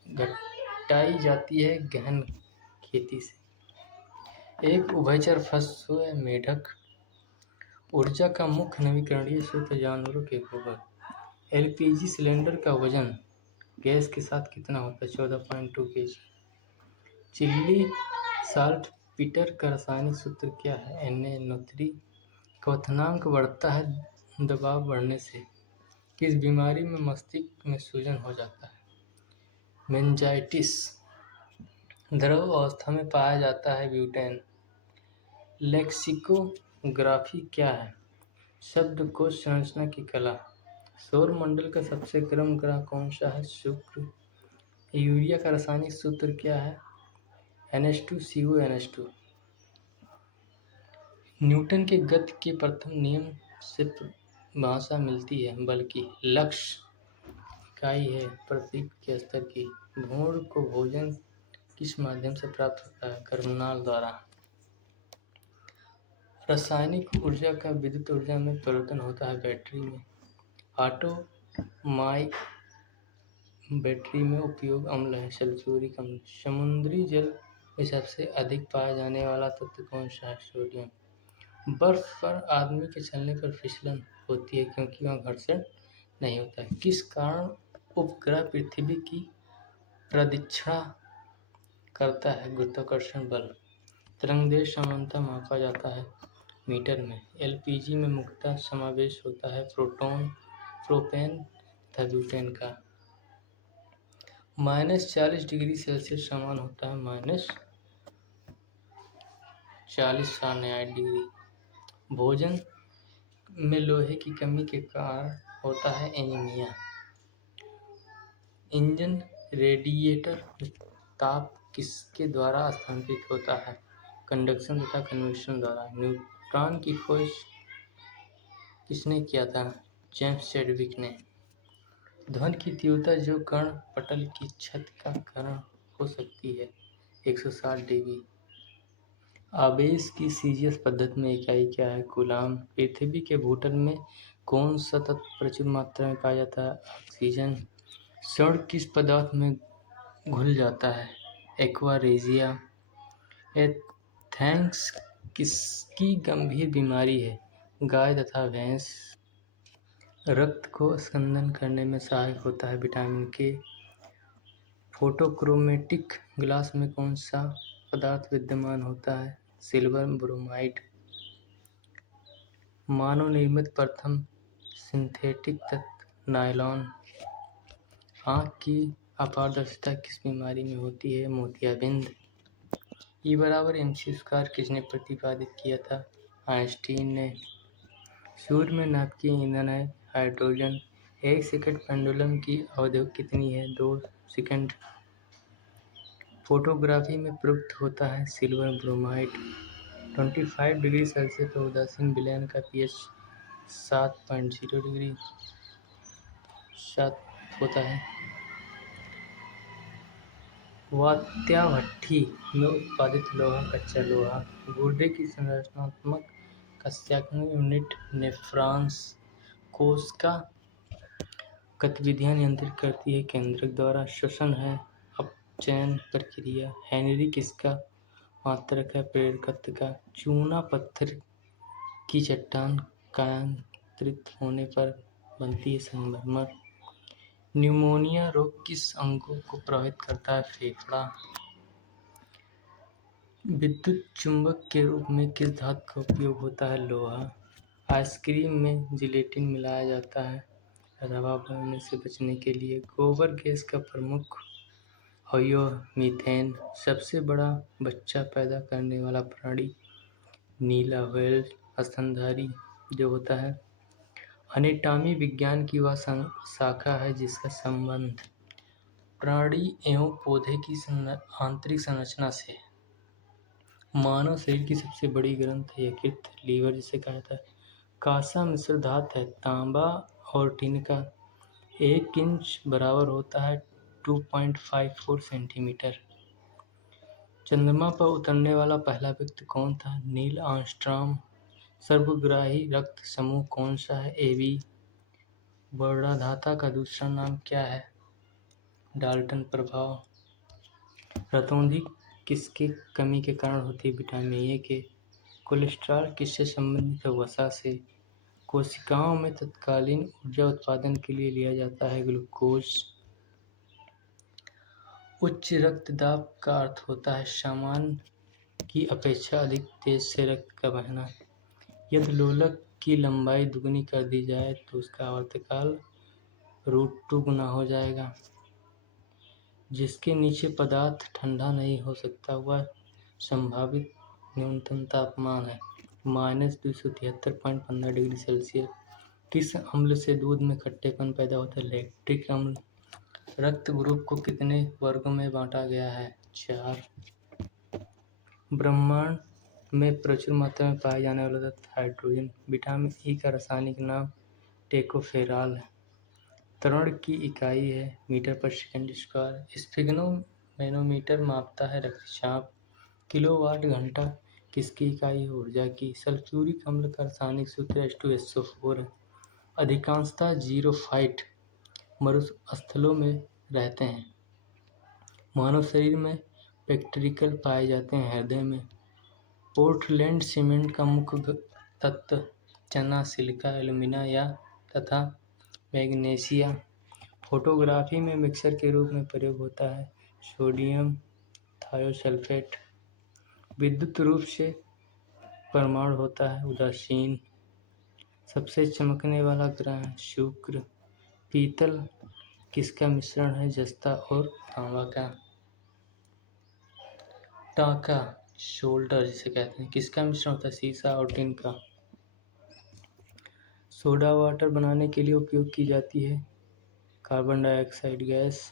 घटाई जाती है गहन खेती से। एक उभयचर फसल है मेढक। ऊर्जा का मुख्य नवीकरणीय स्रोत जानवरों के गोबर। LPG सिलेंडर का वजन गैस के साथ कितना होता है? 14.2 kg। चिल्ली साल्ट पीटर का रासायनिक सूत्र क्या है? NaNO3। क्वथनांक बढ़ता है दबाव बढ़ने से। किस बीमारी में मस्तिष्क में सूजन हो जाता है? मेनिंजाइटिस। द्रव अवस्था में पाया जाता है ब्यूटेन। लेक्सिकोग्राफी क्या है? शब्दकोश संरचना की कला। सौर मंडल का सबसे गर्म ग्रह कौन सा है? शुक्र। यूरिया का रासायनिक सूत्र क्या है? NH2CONH2। न्यूटन के गति के प्रथम नियम से भाषा मिलती है बल्कि लक्ष्य इकाई है पृथ्वी के स्तर की। भ्रूण को भोजन किस माध्यम से प्राप्त होता है? गर्भनाल द्वारा। रासायनिक ऊर्जा का विद्युत ऊर्जा में परिवर्तन होता है बैटरी में। एटॉमिक बैटरी में उपयोग अम्ल है सल्फ्यूरिक अम्ल। समुद्री जल में सबसे अधिक पाया जाने वाला तत्व कौन सा है? सोडियम। बर्फ पर आदमी के चलने पर फिसलन होती है क्योंकि वहाँ घर्षण नहीं होता है। किस कारण उपग्रह पृथ्वी की प्रदक्षिणा करता है? गुरुत्वाकर्षण बल। तरंगदैर्घ्य समानता मापा जाता है मीटर में। LPG में मुख्यतः समावेश होता है प्रोपेन तथा ब्यूटेन का। -40°C समान होता है -40°F। भोजन में लोहे की कमी के कारण होता है एनीमिया। इंजन रेडिएटर में ताप किसके द्वारा स्थानांतरित होता है? कंडक्शन तथा कन्वेक्शन द्वारा। न्यूट्रॉन की खोज किसने किया था? जेम्स चैडविक ने। ध्वनि की तीव्रता जो कण पटल की छत का कारण हो सकती है 160 dB। आवेश की सीजीएस पद्धति में इकाई क्या है? कूलाम। पृथ्वी के भूतल में कौन सा तत्व प्रचुर मात्रा में पाया जाता है? ऑक्सीजन। स्वर्ण किस पदार्थ में घुल जाता है? Aqua regia. एथेंस किसकी गंभीर बीमारी है? गाय तथा भैंस। रक्त को स्कंदन करने में सहायक होता है विटामिन के। फोटोक्रोमेटिक ग्लास में कौन सा पदार्थ विद्यमान होता है? Silver bromide. मानव निर्मित प्रथम सिंथेटिक तत्व नायलॉन। आँख की अपारदर्शिता किस बीमारी में होती है? मोतियाबिंद। E=mc² किसने प्रतिपादित किया था? आइंस्टीन ने। सूर्य में नाभिकीय ईंधन है हाइड्रोजन। 1 सेकंड पेंडुलम की अवधि कितनी है? 2 सेकंड। फोटोग्राफी में प्रयुक्त होता है सिल्वर ब्रोमाइड। 25 डिग्री सेल्सियस पर उदासीन विलयन का pH 7.0 7 होता है। वात्याभट्ठी में उत्पादित लोहा कच्चा लोहा। गुर्दे की संरचनात्मक कशात्मक यूनिट नेफ्रॉन्स। कोशिका गतिविधियां नियंत्रित करती है केंद्रक द्वारा। श्वसन है अपचयन प्रक्रिया। हेनरी किसका मात्रक है? प्रेरकत्व का। चूना पत्थर की चट्टान कायांतरित होने पर बनती है संगमरमर। न्यूमोनिया रोग किस अंगों को प्रभावित करता है? फेफड़ा। विद्युत चुंबक के रूप में किस धातु का उपयोग होता है? लोहा। आइसक्रीम में जिलेटिन मिलाया जाता है रवा बनने से बचने के लिए। गोबर गैस का प्रमुख अवयव मीथेन। सबसे बड़ा बच्चा पैदा करने वाला प्राणी नीला व्हेल स्तनधारी जो होता है। एनाटॉमी विज्ञान की वह शाखा है जिसका संबंध प्राणी एवं पौधे की आंतरिक संरचना से। मानव शरीर की सबसे बड़ी ग्रंथि है यकृत लीवर जिसे कहा जाता है। कांसा मिश्र धातु है तांबा और टिन का। 1 इंच बराबर होता है 2.54 सेंटीमीटर। चंद्रमा पर उतरने वाला पहला व्यक्ति कौन था? Neil Armstrong. सर्वग्राही रक्त समूह कौन सा है? AB। वर्णाधाता का दूसरा नाम क्या है? डाल्टन प्रभाव। रतौंधी किसके कमी के कारण होती है? विटामिन ए के। कोलेस्ट्रॉल किससे संबंधित है? वसा से। कोशिकाओं में तत्कालीन ऊर्जा उत्पादन के लिए लिया जाता है ग्लूकोज। उच्च रक्तदाब का अर्थ होता है सामान्य की अपेक्षा अधिक तेज से रक्त का बहना। यदि लोलक की लंबाई दुगनी कर दी जाए तो उसका आवर्तकाल √2 गुना हो जाएगा। जिसके नीचे पदार्थ ठंडा नहीं हो सकता वह संभावित न्यूनतम तापमान है -273.15 डिग्री सेल्सियस। किस अम्ल से दूध में खट्टेपन पैदा होता है? लैक्टिक अम्ल। रक्त ग्रुप को कितने वर्गों में बांटा गया है? 4। ब्रह्मांड में प्रचुर मात्रा में पाए जाने वाला तत्व हाइड्रोजन। विटामिन ई का रासायनिक नाम टेकोफेरॉल है। त्वरण की इकाई है मीटर पर सेकंड स्क्वायर। स्फिग्नो मैनोमीटर मापता है रक्तचाप। किलोवाट घंटा किसकी इकाई है? ऊर्जा की। सल्फ्यूरिक अम्ल का रासायनिक सूत्र H2SO4 है। अधिकांशतः जीरोफाइट मरुस्थलों में रहते हैं। मानव शरीर में वेंट्रिकल पाए जाते हैं हृदय में। पोर्टलैंड सीमेंट का मुख्य तत्व चना सिलिका एल्यूमिना या तथा मैग्नीशिया। फोटोग्राफी में मिक्सर के रूप में प्रयोग होता है सोडियम थायोसल्फेट। विद्युत रूप से परमाणु होता है उदासीन। सबसे चमकने वाला ग्रह है शुक्र। पीतल किसका मिश्रण है? जस्ता और तांबा का। टाका शोल्डर जिसे कहते हैं किसका मिश्रण होता है? सीसा और टिन का। सोडा वाटर बनाने के लिए उपयोग की जाती है कार्बन डाइऑक्साइड गैस।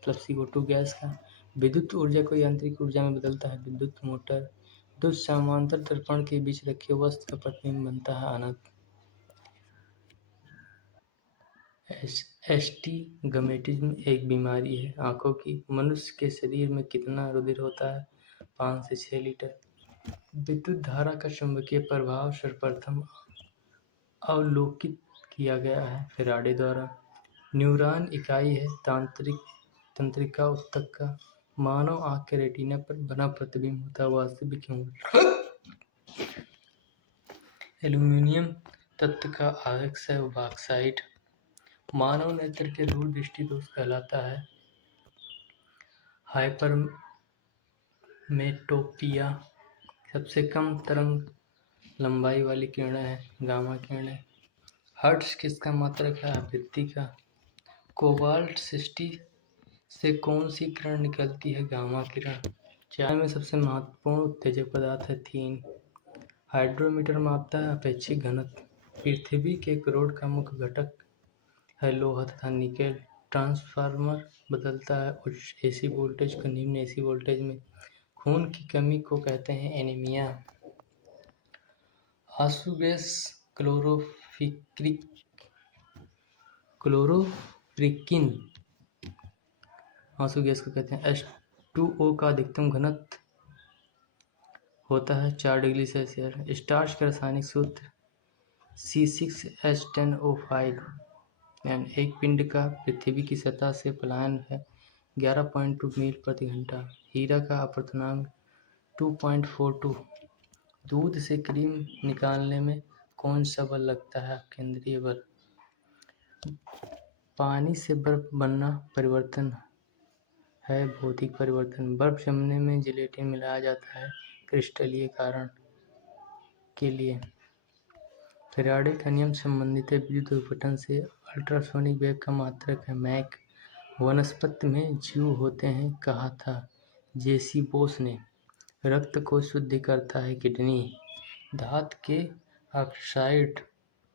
मतलब CO2 गैस का। विद्युत ऊर्जा को यांत्रिक ऊर्जा में बदलता है विद्युत मोटर। दो समांतर दर्पण के बीच रखे वस्तु का प्रतिबिंब बनता है अनंत। एस्टिगमेटिज्म एक बीमारी है आंखों की। मनुष्य के शरीर में कितना रुधिर होता है? 5 से 6 लीटर। विद्युत धारा का चुंबकीय प्रभाव सर्वप्रथम अवलोकित किया गया है फैराडे द्वारा। न्यूरॉन इकाई है तंत्रिका ऊतक का। मानव आँख के रेटिना पर बना प्रतिबिंब होता है वास्तविक एल्यूमीनियम तत्व का आवेश है बॉक्साइट। मानव नेत्र के दूर दृष्टि दोष कहलाता है हाइपरमेट्रोपिया। सबसे कम तरंग लंबाई वाली किरणें हैं गामा किरणें। हर्ट्ज किसका मात्रक है? आवृत्ति का। कोबाल्ट 60 से कौन सी किरण निकलती है? गामा किरण। चाय में सबसे महत्वपूर्ण उत्तेजक पदार्थ है थीन। हाइड्रोमीटर मापता है अपेक्षिक घनत्व। पृथ्वी के करोड़ का मुख्य घटक है लोहा तथा निकेल। ट्रांसफार्मर बदलता है उच्च AC वोल्टेज को निम्न AC वोल्टेज में। खून की कमी को कहते हैं एनीमिया। आंसू गैस क्लोरोफ्रिकिन आंसू गैस को कहते हैं। H2O का अधिकतम घनत्व होता है 4 डिग्री सेल्सियस। स्टार्च का रासायनिक सूत्र C6H10O5 एक पिंड का पृथ्वी की सतह से पलायन है 11.2 मील प्रति घंटा। हीरा का अपवर्तनांक 2.42। दूध से क्रीम निकालने में कौन सा बल लगता है? केंद्रीय बल। पानी से बर्फ बनना परिवर्तन है भौतिक परिवर्तन। बर्फ जमने में जिलेटिन मिलाया जाता है क्रिस्टलीय कारण के लिए। फैराडे का नियम संबंधित है विद्युत विघटन से। अल्ट्रासोनिक वेग का मात्रक है मैक। वनस्पति में जीव होते हैं कहा था JC बोस ने। रक्त को शुद्ध करता है किडनी। धातु के ऑक्साइड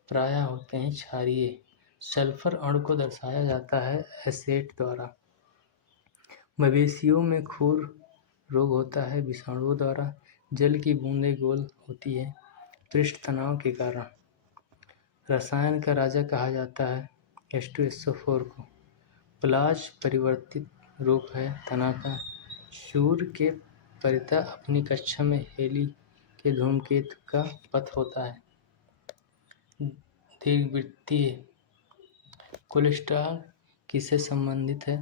प्रायः होते हैं क्षारीय। सल्फर अणु को दर्शाया जाता है एसेट द्वारा। मवेशियों में खुर रोग होता है विषाणुओं द्वारा। जल की बूंदें गोल होती है पृष्ठ तनाव के कारण। रसायन का राजा कहा जाता है H2SO4 को। प्लाज परिवर्तित रूप है तना का। सूर्य के परितः अपनी कक्षा में हेली के धूमकेतु का पथ होता है। दीर्घवृत्तीय कोलेस्ट्रॉल किससे संबंधित है?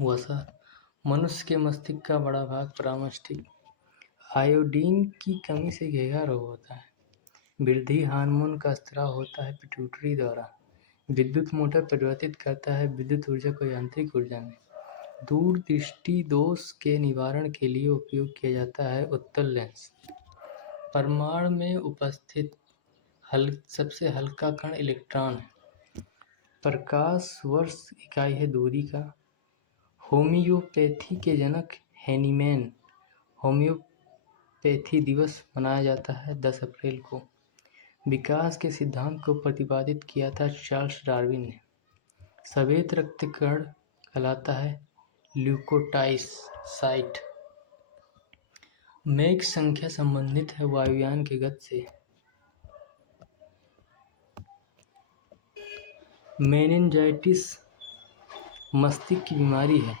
वसा। मनुष्य के मस्तिष्क का बड़ा भाग परामस्तिष्क। आयोडीन की कमी से घेंघा रोग होता है। वृद्धि हार्मोन का स्राव होता है पिट्यूटरी द्वारा। विद्युत मोटर परिवर्तित करता है विद्युत ऊर्जा को यांत्रिक ऊर्जा में। दूर दृष्टि दोष के निवारण के लिए उपयोग किया जाता है उत्तल लेंस। परमाणु में उपस्थित सबसे हल्का कण इलेक्ट्रॉन है। प्रकाश वर्ष इकाई है दूरी का। होम्योपैथी के जनक हैनीमैन। होम्योपैथी दिवस मनाया जाता है 10 अप्रैल को। विकास के सिद्धांत को प्रतिपादित किया था चार्ल्स डार्विन ने। सफेद रक्त कण कहलाता है ल्यूकोसाइट। मैक संख्या संबंधित है वायुयान की गति से। मेनिंजाइटिस मस्तिष्क की बीमारी है।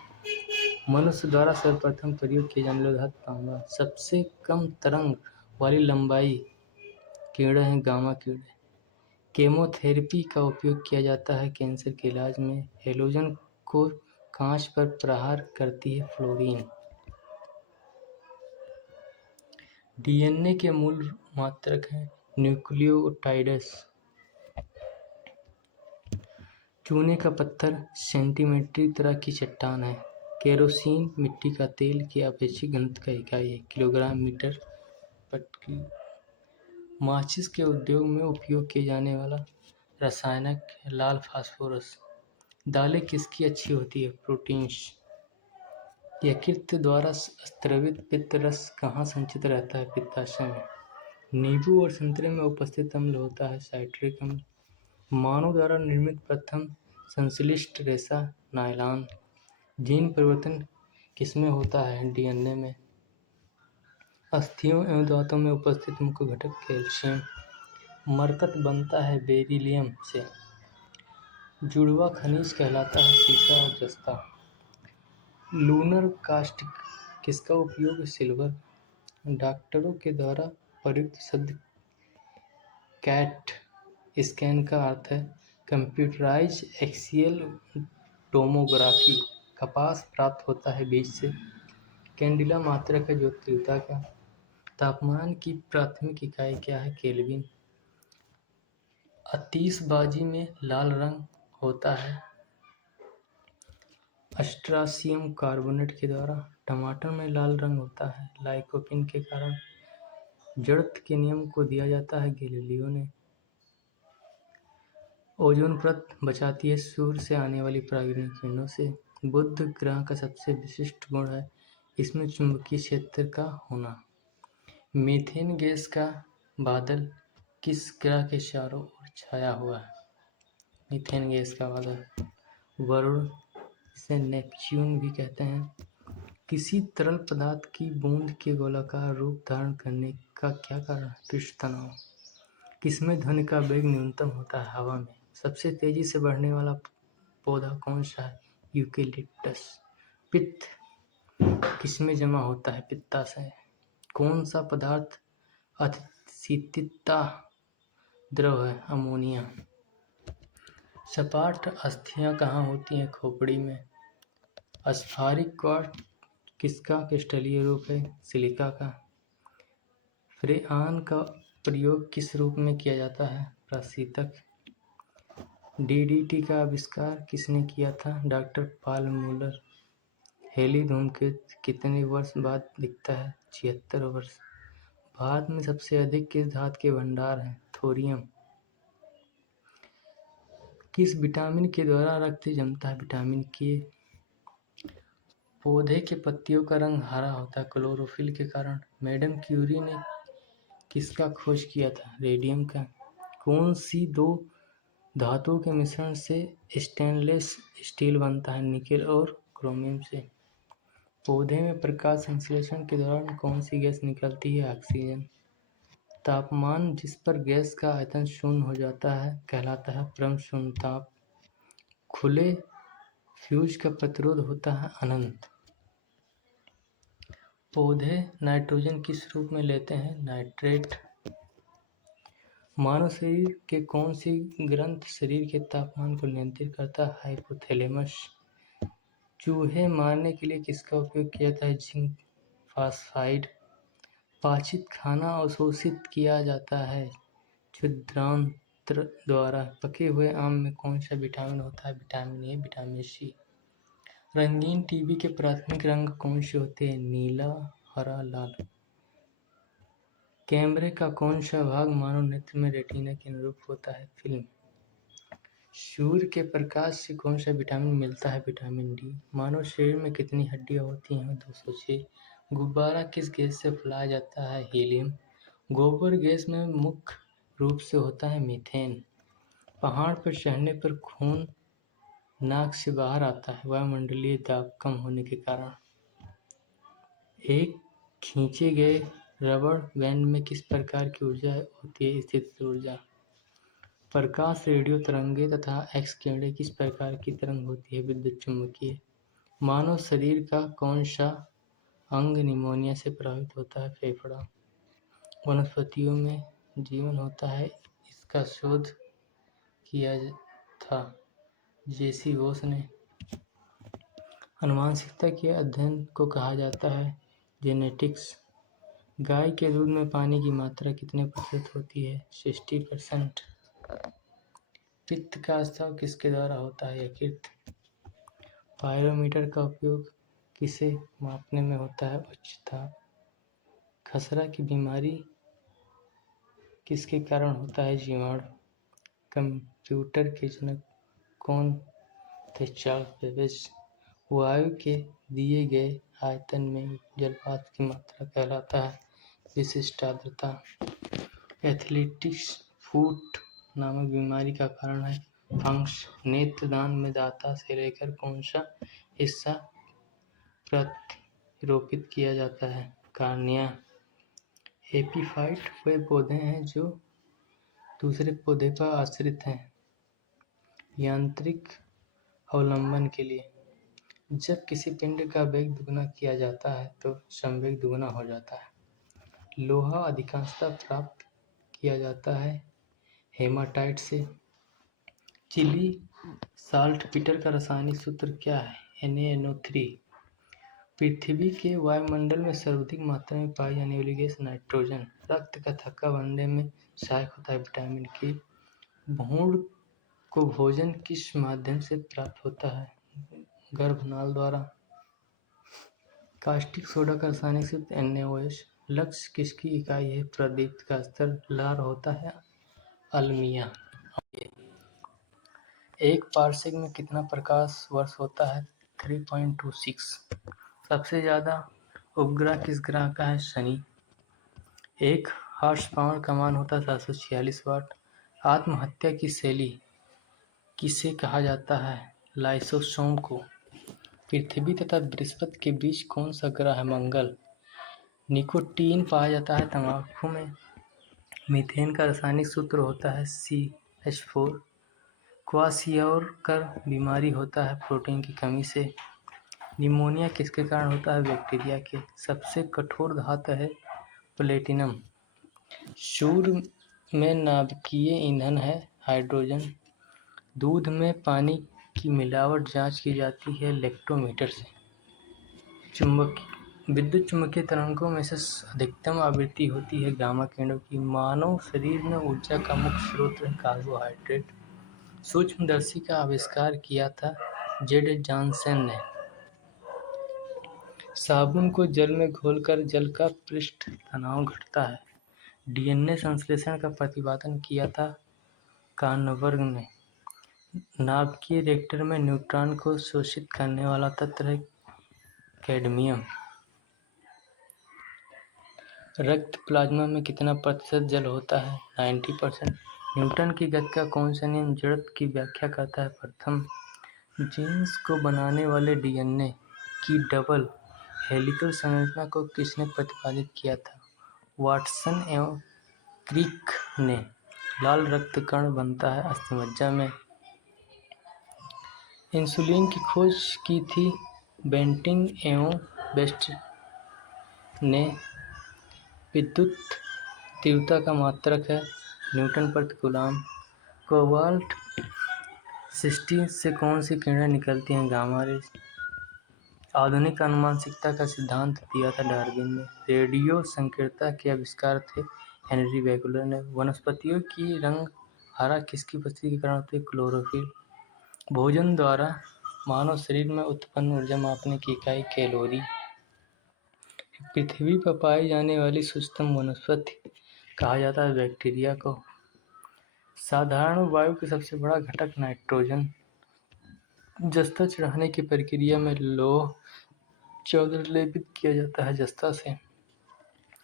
मनुष्य द्वारा सर्वप्रथम प्रयोग किए जाने वाले धातु तांबा। सबसे कम तरंग वाली लंबाई किरणें हैं गामा किरणें। केमोथेरेपी का उपयोग किया जाता है कैंसर के इलाज में। हेलोजन को कांच पर प्रहार करती है फ्लोरीन। DNA के मूल मात्रक हैं न्यूक्लियोटाइड्स। चूने का पत्थर सेंटीमेट्री तरह की चट्टान है। केरोसिन मिट्टी का तेल की अपेक्षित घनत्व का इकाई है किलोग्राम मीटर प्रति। माचिस के उद्योग में उपयोग किए जाने वाला रासायनिक है लाल फास्फोरस। दालें किसकी अच्छी होती है? प्रोटीन्स। यकृत द्वारा स्रावित पित्त रस कहाँ संचित रहता है? पित्ताशय में। नींबू और संतरे में उपस्थित अम्ल होता है साइट्रिक अम्ल। मानव द्वारा निर्मित प्रथम संश्लिष्ट रेशा नायलॉन। जीन परिवर्तन किसमें होता है? डीएनए में। अस्थियों एवं दांतों में उपस्थित मुख्य घटक कैल्शियम। मरकत बनता है बेरिलियम से। जुड़वा खनिज कहलाता है सीसा और जस्ता। लूनर कास्टिक किसका उपयोग? सिल्वर। डॉक्टरों के द्वारा प्रयुक्त शब्द कैट स्कैन का अर्थ है कंप्यूटराइज एक्सियल टोमोग्राफी। कपास प्राप्त होता है बीज से। कैंडिला मात्रक है ज्योतिर्विद्या का। तापमान की प्राथमिक इकाई क्या है? केल्विन। आतिशबाजी में लाल रंग होता है अस्ट्रासियम कार्बोनेट के द्वारा। टमाटर में लाल रंग होता है लाइकोपीन के कारण। जड़त्व के नियम को दिया जाता है गैलीलियो ने। ओजोन परत बचाती है सूर्य से आने वाली परागीण किरणों से। बुध ग्रह का सबसे विशिष्ट गुण है इसमें चुंबकीय क्षेत्र का होना। मीथेन गैस का बादल किस ग्रह के चारों ओर छाया हुआ है? मीथेन गैस का बादल वरुण, इसे नेपच्यून भी कहते हैं। किसी तरल पदार्थ की बूंद के गोलाकार रूप धारण करने का क्या कारण है? पृष्ठ तनाव। किसमें ध्वनि का वेग न्यूनतम होता है? हवा में। सबसे तेजी से बढ़ने वाला पौधा कौन सा है? यूकेलिप्टस। पित्त किसमें जमा होता है? पित्ताशय। कौन सा पदार्थ अतिशीतता द्रव है? अमोनिया। सपाट अस्थियां कहाँ होती हैं? खोपड़ी में। स्फारिक क्वार्ट्ज किसका क्रिस्टलीय रूप है? सिलिका का। फ्रेऑन का प्रयोग किस रूप में किया जाता है? प्राशीतक। डीडीटी का आविष्कार किसने किया था? Doctor Paul Müller. हेली धूमकेतु कितने वर्ष बाद दिखता है? 76 वर्ष। भारत में सबसे अधिक किस धातु के भंडार हैं? थोरियम। किस विटामिन के द्वारा रक्त जमता है? विटामिन के। पौधे के पत्तियों का रंग हरा होता है क्लोरोफिल के कारण। मैडम क्यूरी ने किसका खोज किया था? रेडियम का। कौन सी दो धातुओं के मिश्रण से स्टेनलेस स्टील बनता है? निकेल और क्रोमियम से। पौधे में प्रकाश संश्लेषण के दौरान कौन सी गैस निकलती है? ऑक्सीजन। तापमान जिस पर गैस का आयतन शून्य हो जाता है कहलाता है परम शून्य ताप। खुले फ्यूज का प्रतिरोध होता है अनंत। पौधे नाइट्रोजन किस रूप में लेते हैं? नाइट्रेट। मानव शरीर के कौन सी ग्रंथ शरीर के तापमान को नियंत्रित करता है? हाइपोथैलेमस। चूहे मारने के लिए किसका उपयोग किया जाता है? Zinc phosphide. पाचित खाना अवशोषित किया जाता है छिद्रांत्र द्वारा। पके हुए आम में कौन सा विटामिन होता है? Vitamin A, vitamin C. रंगीन टीवी के प्राथमिक रंग कौन से होते हैं? नीला, हरा, लाल। कैमरे का कौन सा भाग मानव नेत्र में रेटिना के अनुरूप होता है? फिल्म। सूर्य के प्रकाश से कौन सा विटामिन मिलता है? Vitamin D. मानव शरीर में कितनी हड्डियां होती हैं? 206। गुब्बारा किस गैस से फैलाया जाता है? हीलियम। गोबर गैस में मुख्य रूप से होता है मीथेन। पहाड़ पर चढ़ने पर खून नाक से बाहर आता है वायुमंडलीय दाब कम होने के कारण। एक खींचे गए रबड़ बैंड में किस प्रकार की ऊर्जा होती है? स्थितिज ऊर्जा। प्रकाश, रेडियो तरंगें तथा एक्स किरणें किस प्रकार की तरंग होती है? विद्युत चुम्बकीय। मानव शरीर का कौन सा अंग निमोनिया से प्रभावित होता है? फेफड़ा। वनस्पतियों में जीवन होता है इसका शोध किया था जेसी बोस ने। आनुवंशिकता के अध्ययन को कहा जाता है जेनेटिक्स। गाय के दूध में पानी की मात्रा कितने प्रतिशत होती है? 60%। पित्त का स्राव किसके द्वारा होता है? यकृत। पायरोमीटर का उपयोग किसे मापने में होता है? उच्च ताप। खसरा की बीमारी किसके कारण होता है? जीवाणु। कंप्यूटर के जनक कौन थे? Charles Babbage. वायु के दिए गए आयतन में जलवाष्प की मात्रा कहलाता है विशिष्ट आर्द्रता। एथलेटिक्स फुट नामक बीमारी का कारण है फंगस। नेत्रदान में दाता से लेकर कौन सा हिस्सा प्रत्यारोपित किया जाता है। कार्निया एपीफाइट वे पौधे हैं जो दूसरे पौधे पर आश्रित हैं यांत्रिक अवलंबन के लिए। जब किसी पिंड का वेग दुगना किया जाता है तो संवेग दुगना हो जाता है। लोहा अधिकांशतः प्राप्त किया जाता है हेमाटाइट से। चिली साल्टपीटर का रासायनिक सूत्र क्या है? NaNO3। पृथ्वी के वायुमंडल में सर्वाधिक मात्रा में पाई जाने वाली गैस नाइट्रोजन। रक्त का थक्का बनने में सहायक होता है विटामिन के। भ्रूण को भोजन किस माध्यम से प्राप्त होता है? गर्भनाल द्वारा। कास्टिक सोडा का रासायनिक सूत्र NaOH। लक्स किसकी इकाई है? प्रदीप्त का स्तर। लार होता है अलमिया। एक पारसेक में कितना प्रकाश वर्ष होता है? 3.26। सबसे ज़्यादा उपग्रह किस ग्रह का है? शनि। एक हॉर्स पावर का मान होता है 746 वाट। आत्महत्या की शैली किसे कहा जाता है? लाइसोसोम को। पृथ्वी तथा बृहस्पति के बीच कौन सा ग्रह है? मंगल। निकोटीन पाया जाता है तंबाकू में। मीथेन का रासायनिक सूत्र होता है CH4। क्वाशियोरकर बीमारी होता है प्रोटीन की कमी से। निमोनिया किसके कारण होता है? बैक्टीरिया के। सबसे कठोर धातु है प्लेटिनम। सूर्य में नाभिकीय ईंधन है हाइड्रोजन। दूध में पानी की मिलावट जांच की जाती है लेक्टोमीटर से। विद्युत चुम्बकीय तरंगों में से अधिकतम आवृत्ति होती है गामा किरणों की। मानव शरीर में ऊर्जा का मुख्य स्रोत है कार्बोहाइड्रेट। सूक्ष्मदर्शी का आविष्कार किया था जेड जॉनसन ने। साबुन को जल में घोलकर जल का पृष्ठ तनाव घटता है। DNA संश्लेषण का प्रतिपादन किया था कार्नबर्ग ने। नाभिकीय रिएक्टर में न्यूट्रॉन को शोषित करने वाला तत्व है कैडमियम। रक्त प्लाज्मा में कितना प्रतिशत जल होता है? 90%। न्यूटन की गति का कौन सा नियम जड़त्व की व्याख्या करता है? प्रथम। जीन्स को बनाने वाले DNA की डबल हेलिकल संरचना को किसने प्रतिपादित किया था? वाटसन एवं क्रिक ने। लाल रक्त कण बनता है अस्थिमज्जा में। इंसुलिन की खोज की थी बेंटिंग एवं बेस्ट ने। विद्युत तीव्रता का मात्रक है न्यूटन प्रति कूलम। कोबाल्ट 60 से कौन सी किरणें निकलती हैं? Gamma rays. आधुनिक आनुवंशिकता का सिद्धांत दिया था डार्विन ने। रेडियो संकेतक के आविष्कार थे हेनरी बेगलर ने। वनस्पतियों की रंग हरा किसकी उपस्थिति के कारण होती है? क्लोरोफिल। भोजन द्वारा मानव शरीर में उत्पन्न ऊर्जा मापने की इकाई कैलोरी। पृथ्वी पर पाई जाने वाली सूक्ष्म वनस्पति कहा जाता है बैक्टीरिया को। साधारण वायु का सबसे बड़ा घटक नाइट्रोजन। जस्ता चढ़ाने की प्रक्रिया में लौह चौदर लेपित किया जाता है जस्ता से।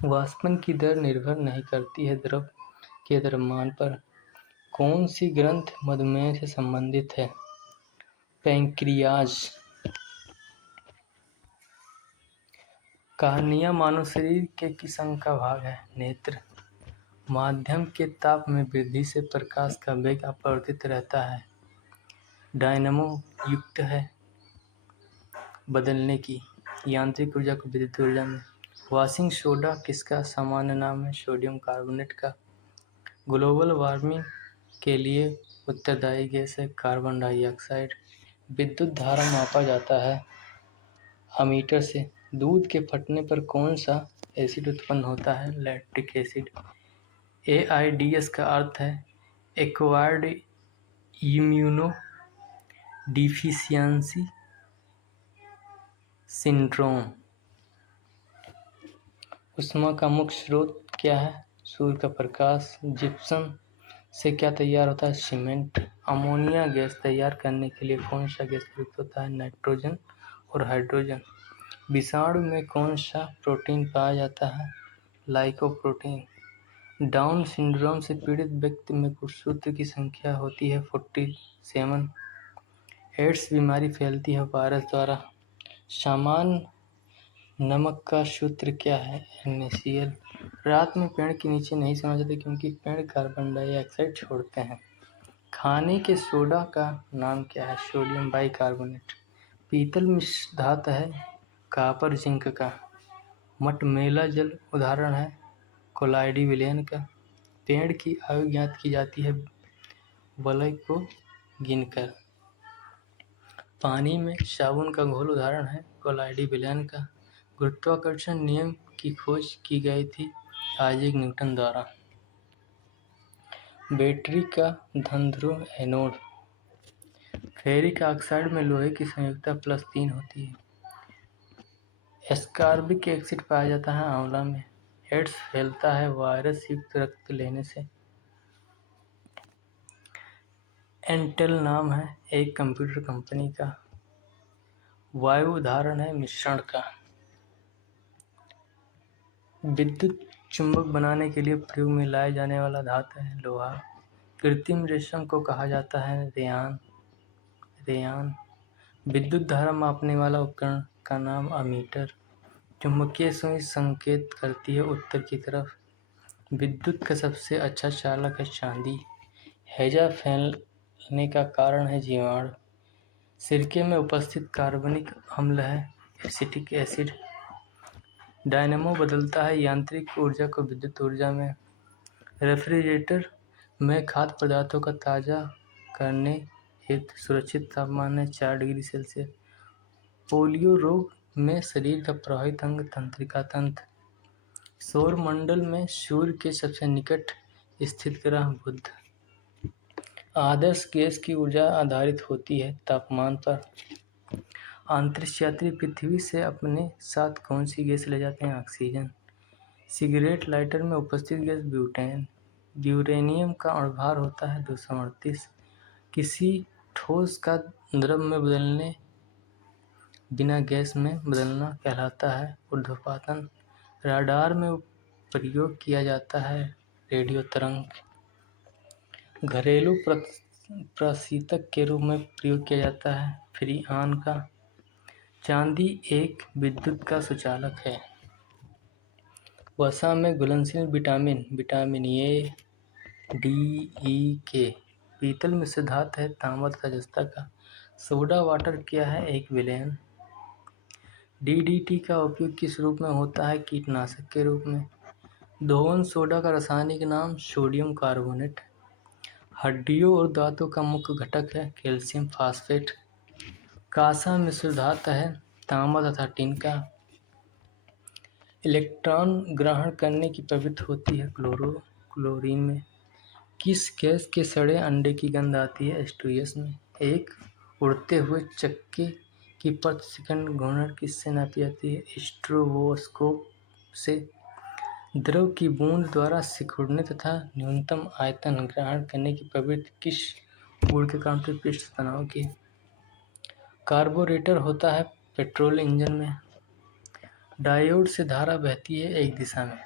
वाष्पन की दर निर्भर नहीं करती है द्रव के द्रव्यमान पर। कौन सी ग्रंथ मधुमेह से संबंधित है? पैंक्रियाज। कार्निया मानव शरीर के किस अंग का भाग है? नेत्र। माध्यम के ताप में वृद्धि से प्रकाश का वेग अपरिवर्तित रहता है। डायनमो युक्त है बदलने की यांत्रिक ऊर्जा को विद्युत ऊर्जा में। वॉशिंग सोडा किसका सामान्य नाम है? सोडियम कार्बोनेट का। ग्लोबल वार्मिंग के लिए उत्तरदायी गैस है कार्बन डाइऑक्साइड। विद्युत धारा मापा जाता है अमीटर से। दूध के फटने पर कौन सा एसिड उत्पन्न होता है? Lactic acid. AIDS का अर्थ है एक्वायर्ड इम्यूनो डिफिशियंसी सिंड्रोम। ऊष्मा का मुख्य स्रोत क्या है? सूर्य का प्रकाश। जिप्सम से क्या तैयार होता है? सीमेंट। अमोनिया गैस तैयार करने के लिए कौन सा गैस प्रयुक्त होता है? नाइट्रोजन और हाइड्रोजन। विषाणु में कौन सा प्रोटीन पाया जाता है? लाइकोप्रोटीन। डाउन सिंड्रोम से पीड़ित व्यक्ति में गुणसूत्र की संख्या होती है 47। एड्स बीमारी फैलती है वायरस द्वारा। सामान्य नमक का सूत्र क्या है? NaCl। रात में पेड़ के नीचे नहीं सोना चाहिए क्योंकि पेड़ कार्बन डाइऑक्साइड छोड़ते हैं। खाने के सोडा का नाम क्या है? Sodium bicarbonate. पीतल मिश्र धातु है कॉपर जिंक का। मटमैला जल उदाहरण है कोलाइडी विलयन का। पेड़ की आयु ज्ञात की जाती है वलय को गिनकर। पानी में साबुन का घोल उदाहरण है कोलाइडी विलयन का। गुरुत्वाकर्षण नियम की खोज की गई थी आइजैक न्यूटन द्वारा। बैटरी का धन-ध्रुव एनोड। फेरिक ऑक्साइड में लोहे की संयुक्ता +3 होती है। एस्कॉर्बिक एसिड पाया जाता है आंवला में। एड्स फैलता है वायरस युक्त रक्त लेने से। इंटेल नाम है एक कंप्यूटर कंपनी का। वायु उदाहरण है मिश्रण का। विद्युत चुंबक बनाने के लिए प्रयोग में लाया जाने वाला धातु है लोहा। कृत्रिम रेशम को कहा जाता है रेयान। विद्युत धारा मापने वाला उपकरण का नाम अमीटर। चुंबकीय सुई संकेत करती है उत्तर की तरफ। विद्युत का सबसे अच्छा चालक है चांदी। हैजा फैलने का कारण है जीवाणु। सिरके में उपस्थित कार्बनिक अम्ल है एसिटिक एसिड। डायनेमो बदलता है यांत्रिक ऊर्जा को विद्युत ऊर्जा में। रेफ्रिजरेटर में खाद्य पदार्थों का ताज़ा करने हेतु सुरक्षित तापमान है 4 डिग्री सेल्सियस। पोलियो रोग में शरीर का प्रभावित अंग तंत्रिका तंत्र। सौर मंडल में सूर्य के सबसे निकट स्थित ग्रह बुध। आदर्श गैस की ऊर्जा आधारित होती है तापमान पर। अंतरिक्ष यात्री पृथ्वी से अपने साथ कौन सी गैस ले जाते हैं? ऑक्सीजन। सिगरेट लाइटर में उपस्थित गैस ब्यूटेन। यूरेनियम का अणुभार होता है 238। किसी ठोस का द्रव में बदलने बिना गैस में बदलना कहलाता है ऊर्ध्वपातन। राडार में प्रयोग किया जाता है रेडियो तरंग। घरेलू प्रशीतक के रूप में प्रयोग किया जाता है फ्रीऑन का। चांदी एक विद्युत का सुचालक है। वसा में घुलनशील विटामिन ए, डी, ई, के। पीतल मिश्र धातु है तांबा तथा जस्ता का। सोडा वाटर क्या है? एक विलयन। DDT का उपयोग किस रूप में होता है? कीटनाशक के रूप में। दोहन सोडा का रासायनिक नाम सोडियम कार्बोनेट। हड्डियों और दांतों का मुख्य घटक है कैल्शियम फास्फेट। कांसा मिश्र धातु है तांबा तथा टिन का। इलेक्ट्रॉन ग्रहण करने की प्रवृत्ति होती है क्लोरीन में। किस गैस के सड़े अंडे की गंध आती है? H2S में। एक उड़ते हुए चक्के की प्रति सेकंड घूर्णन किससे नापी जाती है? स्ट्रोबोस्कोप से। द्रव की बूंद द्वारा सिकुड़ने तथा न्यूनतम आयतन ग्रहण करने की प्रवृत्ति किस गुण के कारण पृष्ठ तनाव की? कार्बोरेटर होता है पेट्रोल इंजन में। डायोड से धारा बहती है एक दिशा में।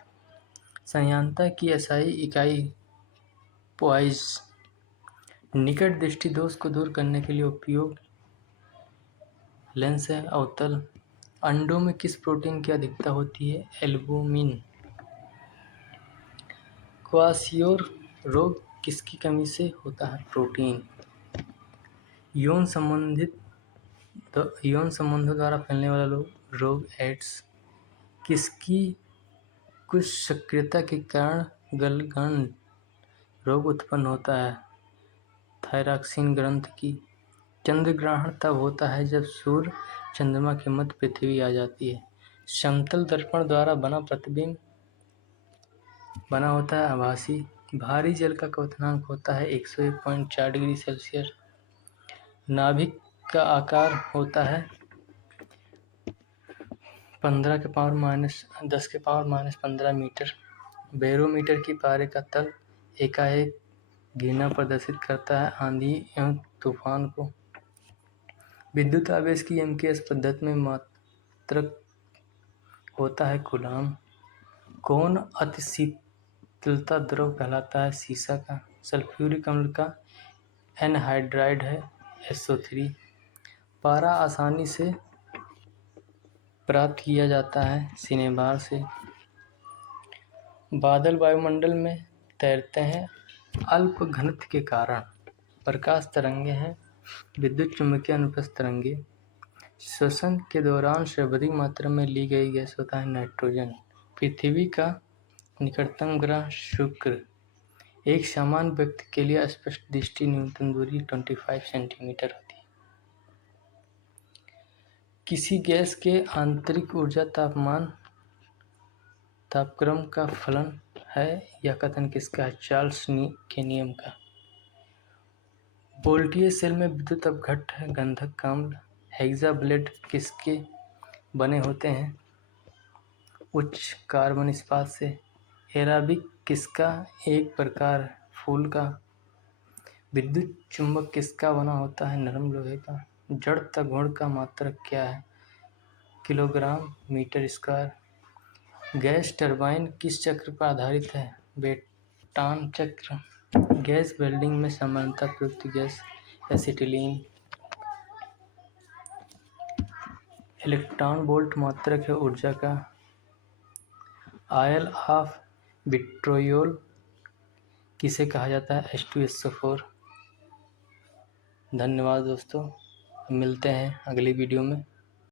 संयान्ता की SI इकाई पॉइज। निकट दृष्टि दोष को दूर करने के लिए उपयोग लेंस है अवतल। अंडों में किस प्रोटीन की अधिकता होती है? एल्बुमिन। क्वासियोर रोग किसकी कमी से होता है? प्रोटीन। यौन संबंधों द्वारा फैलने वाला रोग एड्स। किसकी कुछ सक्रियता के कारण गलघन रोग उत्पन्न होता है? थायरॉक्सिन ग्रंथि की। चंद्र ग्रहण तब होता है जब सूर्य चंद्रमा के मध्य पृथ्वी आ जाती है। समतल दर्पण द्वारा बना प्रतिबिंब बना होता है आभासी। भारी जल का क्वथनांक होता है 101.4 डिग्री सेल्सियस। नाभिक का आकार होता है 10⁻⁻15 मीटर। बैरोमीटर की पारे का तल एकाएक गिरना प्रदर्शित करता है आंधी एवं तूफान को। विद्युत आवेश की MKS पद्धति में मात्रक होता है कूलाम। कौन अतिशीतलता द्रव कहलाता है? सीसा का। सल्फ्यूरिक अम्ल का एनहाइड्राइड है SO3। पारा आसानी से प्राप्त किया जाता है सिनेबार से। बादल वायुमंडल में तैरते हैं अल्प घनत्व के कारण। प्रकाश तरंगे हैं विद्युत चुम्बकीय अनुप्रस्थ तरंगे। श्वसन के दौरान सर्वाधिक मात्रा में ली गई गैस होता है नाइट्रोजन। पृथ्वी का निकटतम ग्रह शुक्र। एक सामान्य व्यक्ति के लिए स्पष्ट दृष्टि न्यूनतम दूरी 25 सेंटीमीटर होती है। किसी गैस के आंतरिक ऊर्जा तापक्रम का फलन है। यह कथन किसका है? चार्ल्स के नियम का। वोल्टीय सेल में विद्युत अपघट्ट है गंधक अम्ल। हेक्साब्लेड किसके बने होते हैं? उच्च कार्बन इस्पात से। एराबिक किसका एक प्रकार फूल का? विद्युत चुंबक किसका बना होता है? नरम लोहे का। जड़ता गुण का मात्रक क्या है? Kilogram metre square. Gas turbine किस चक्र पर आधारित है? ब्रेटॉन चक्र। गैस वेल्डिंग में सामान्यतः प्रयुक्त गैस एसिटिलीन। इलेक्ट्रॉन वोल्ट मात्रक है ऊर्जा का। आयल ऑफ विट्रोयोल किसे कहा जाता है? H2SO4। धन्यवाद दोस्तों, मिलते हैं अगली वीडियो में।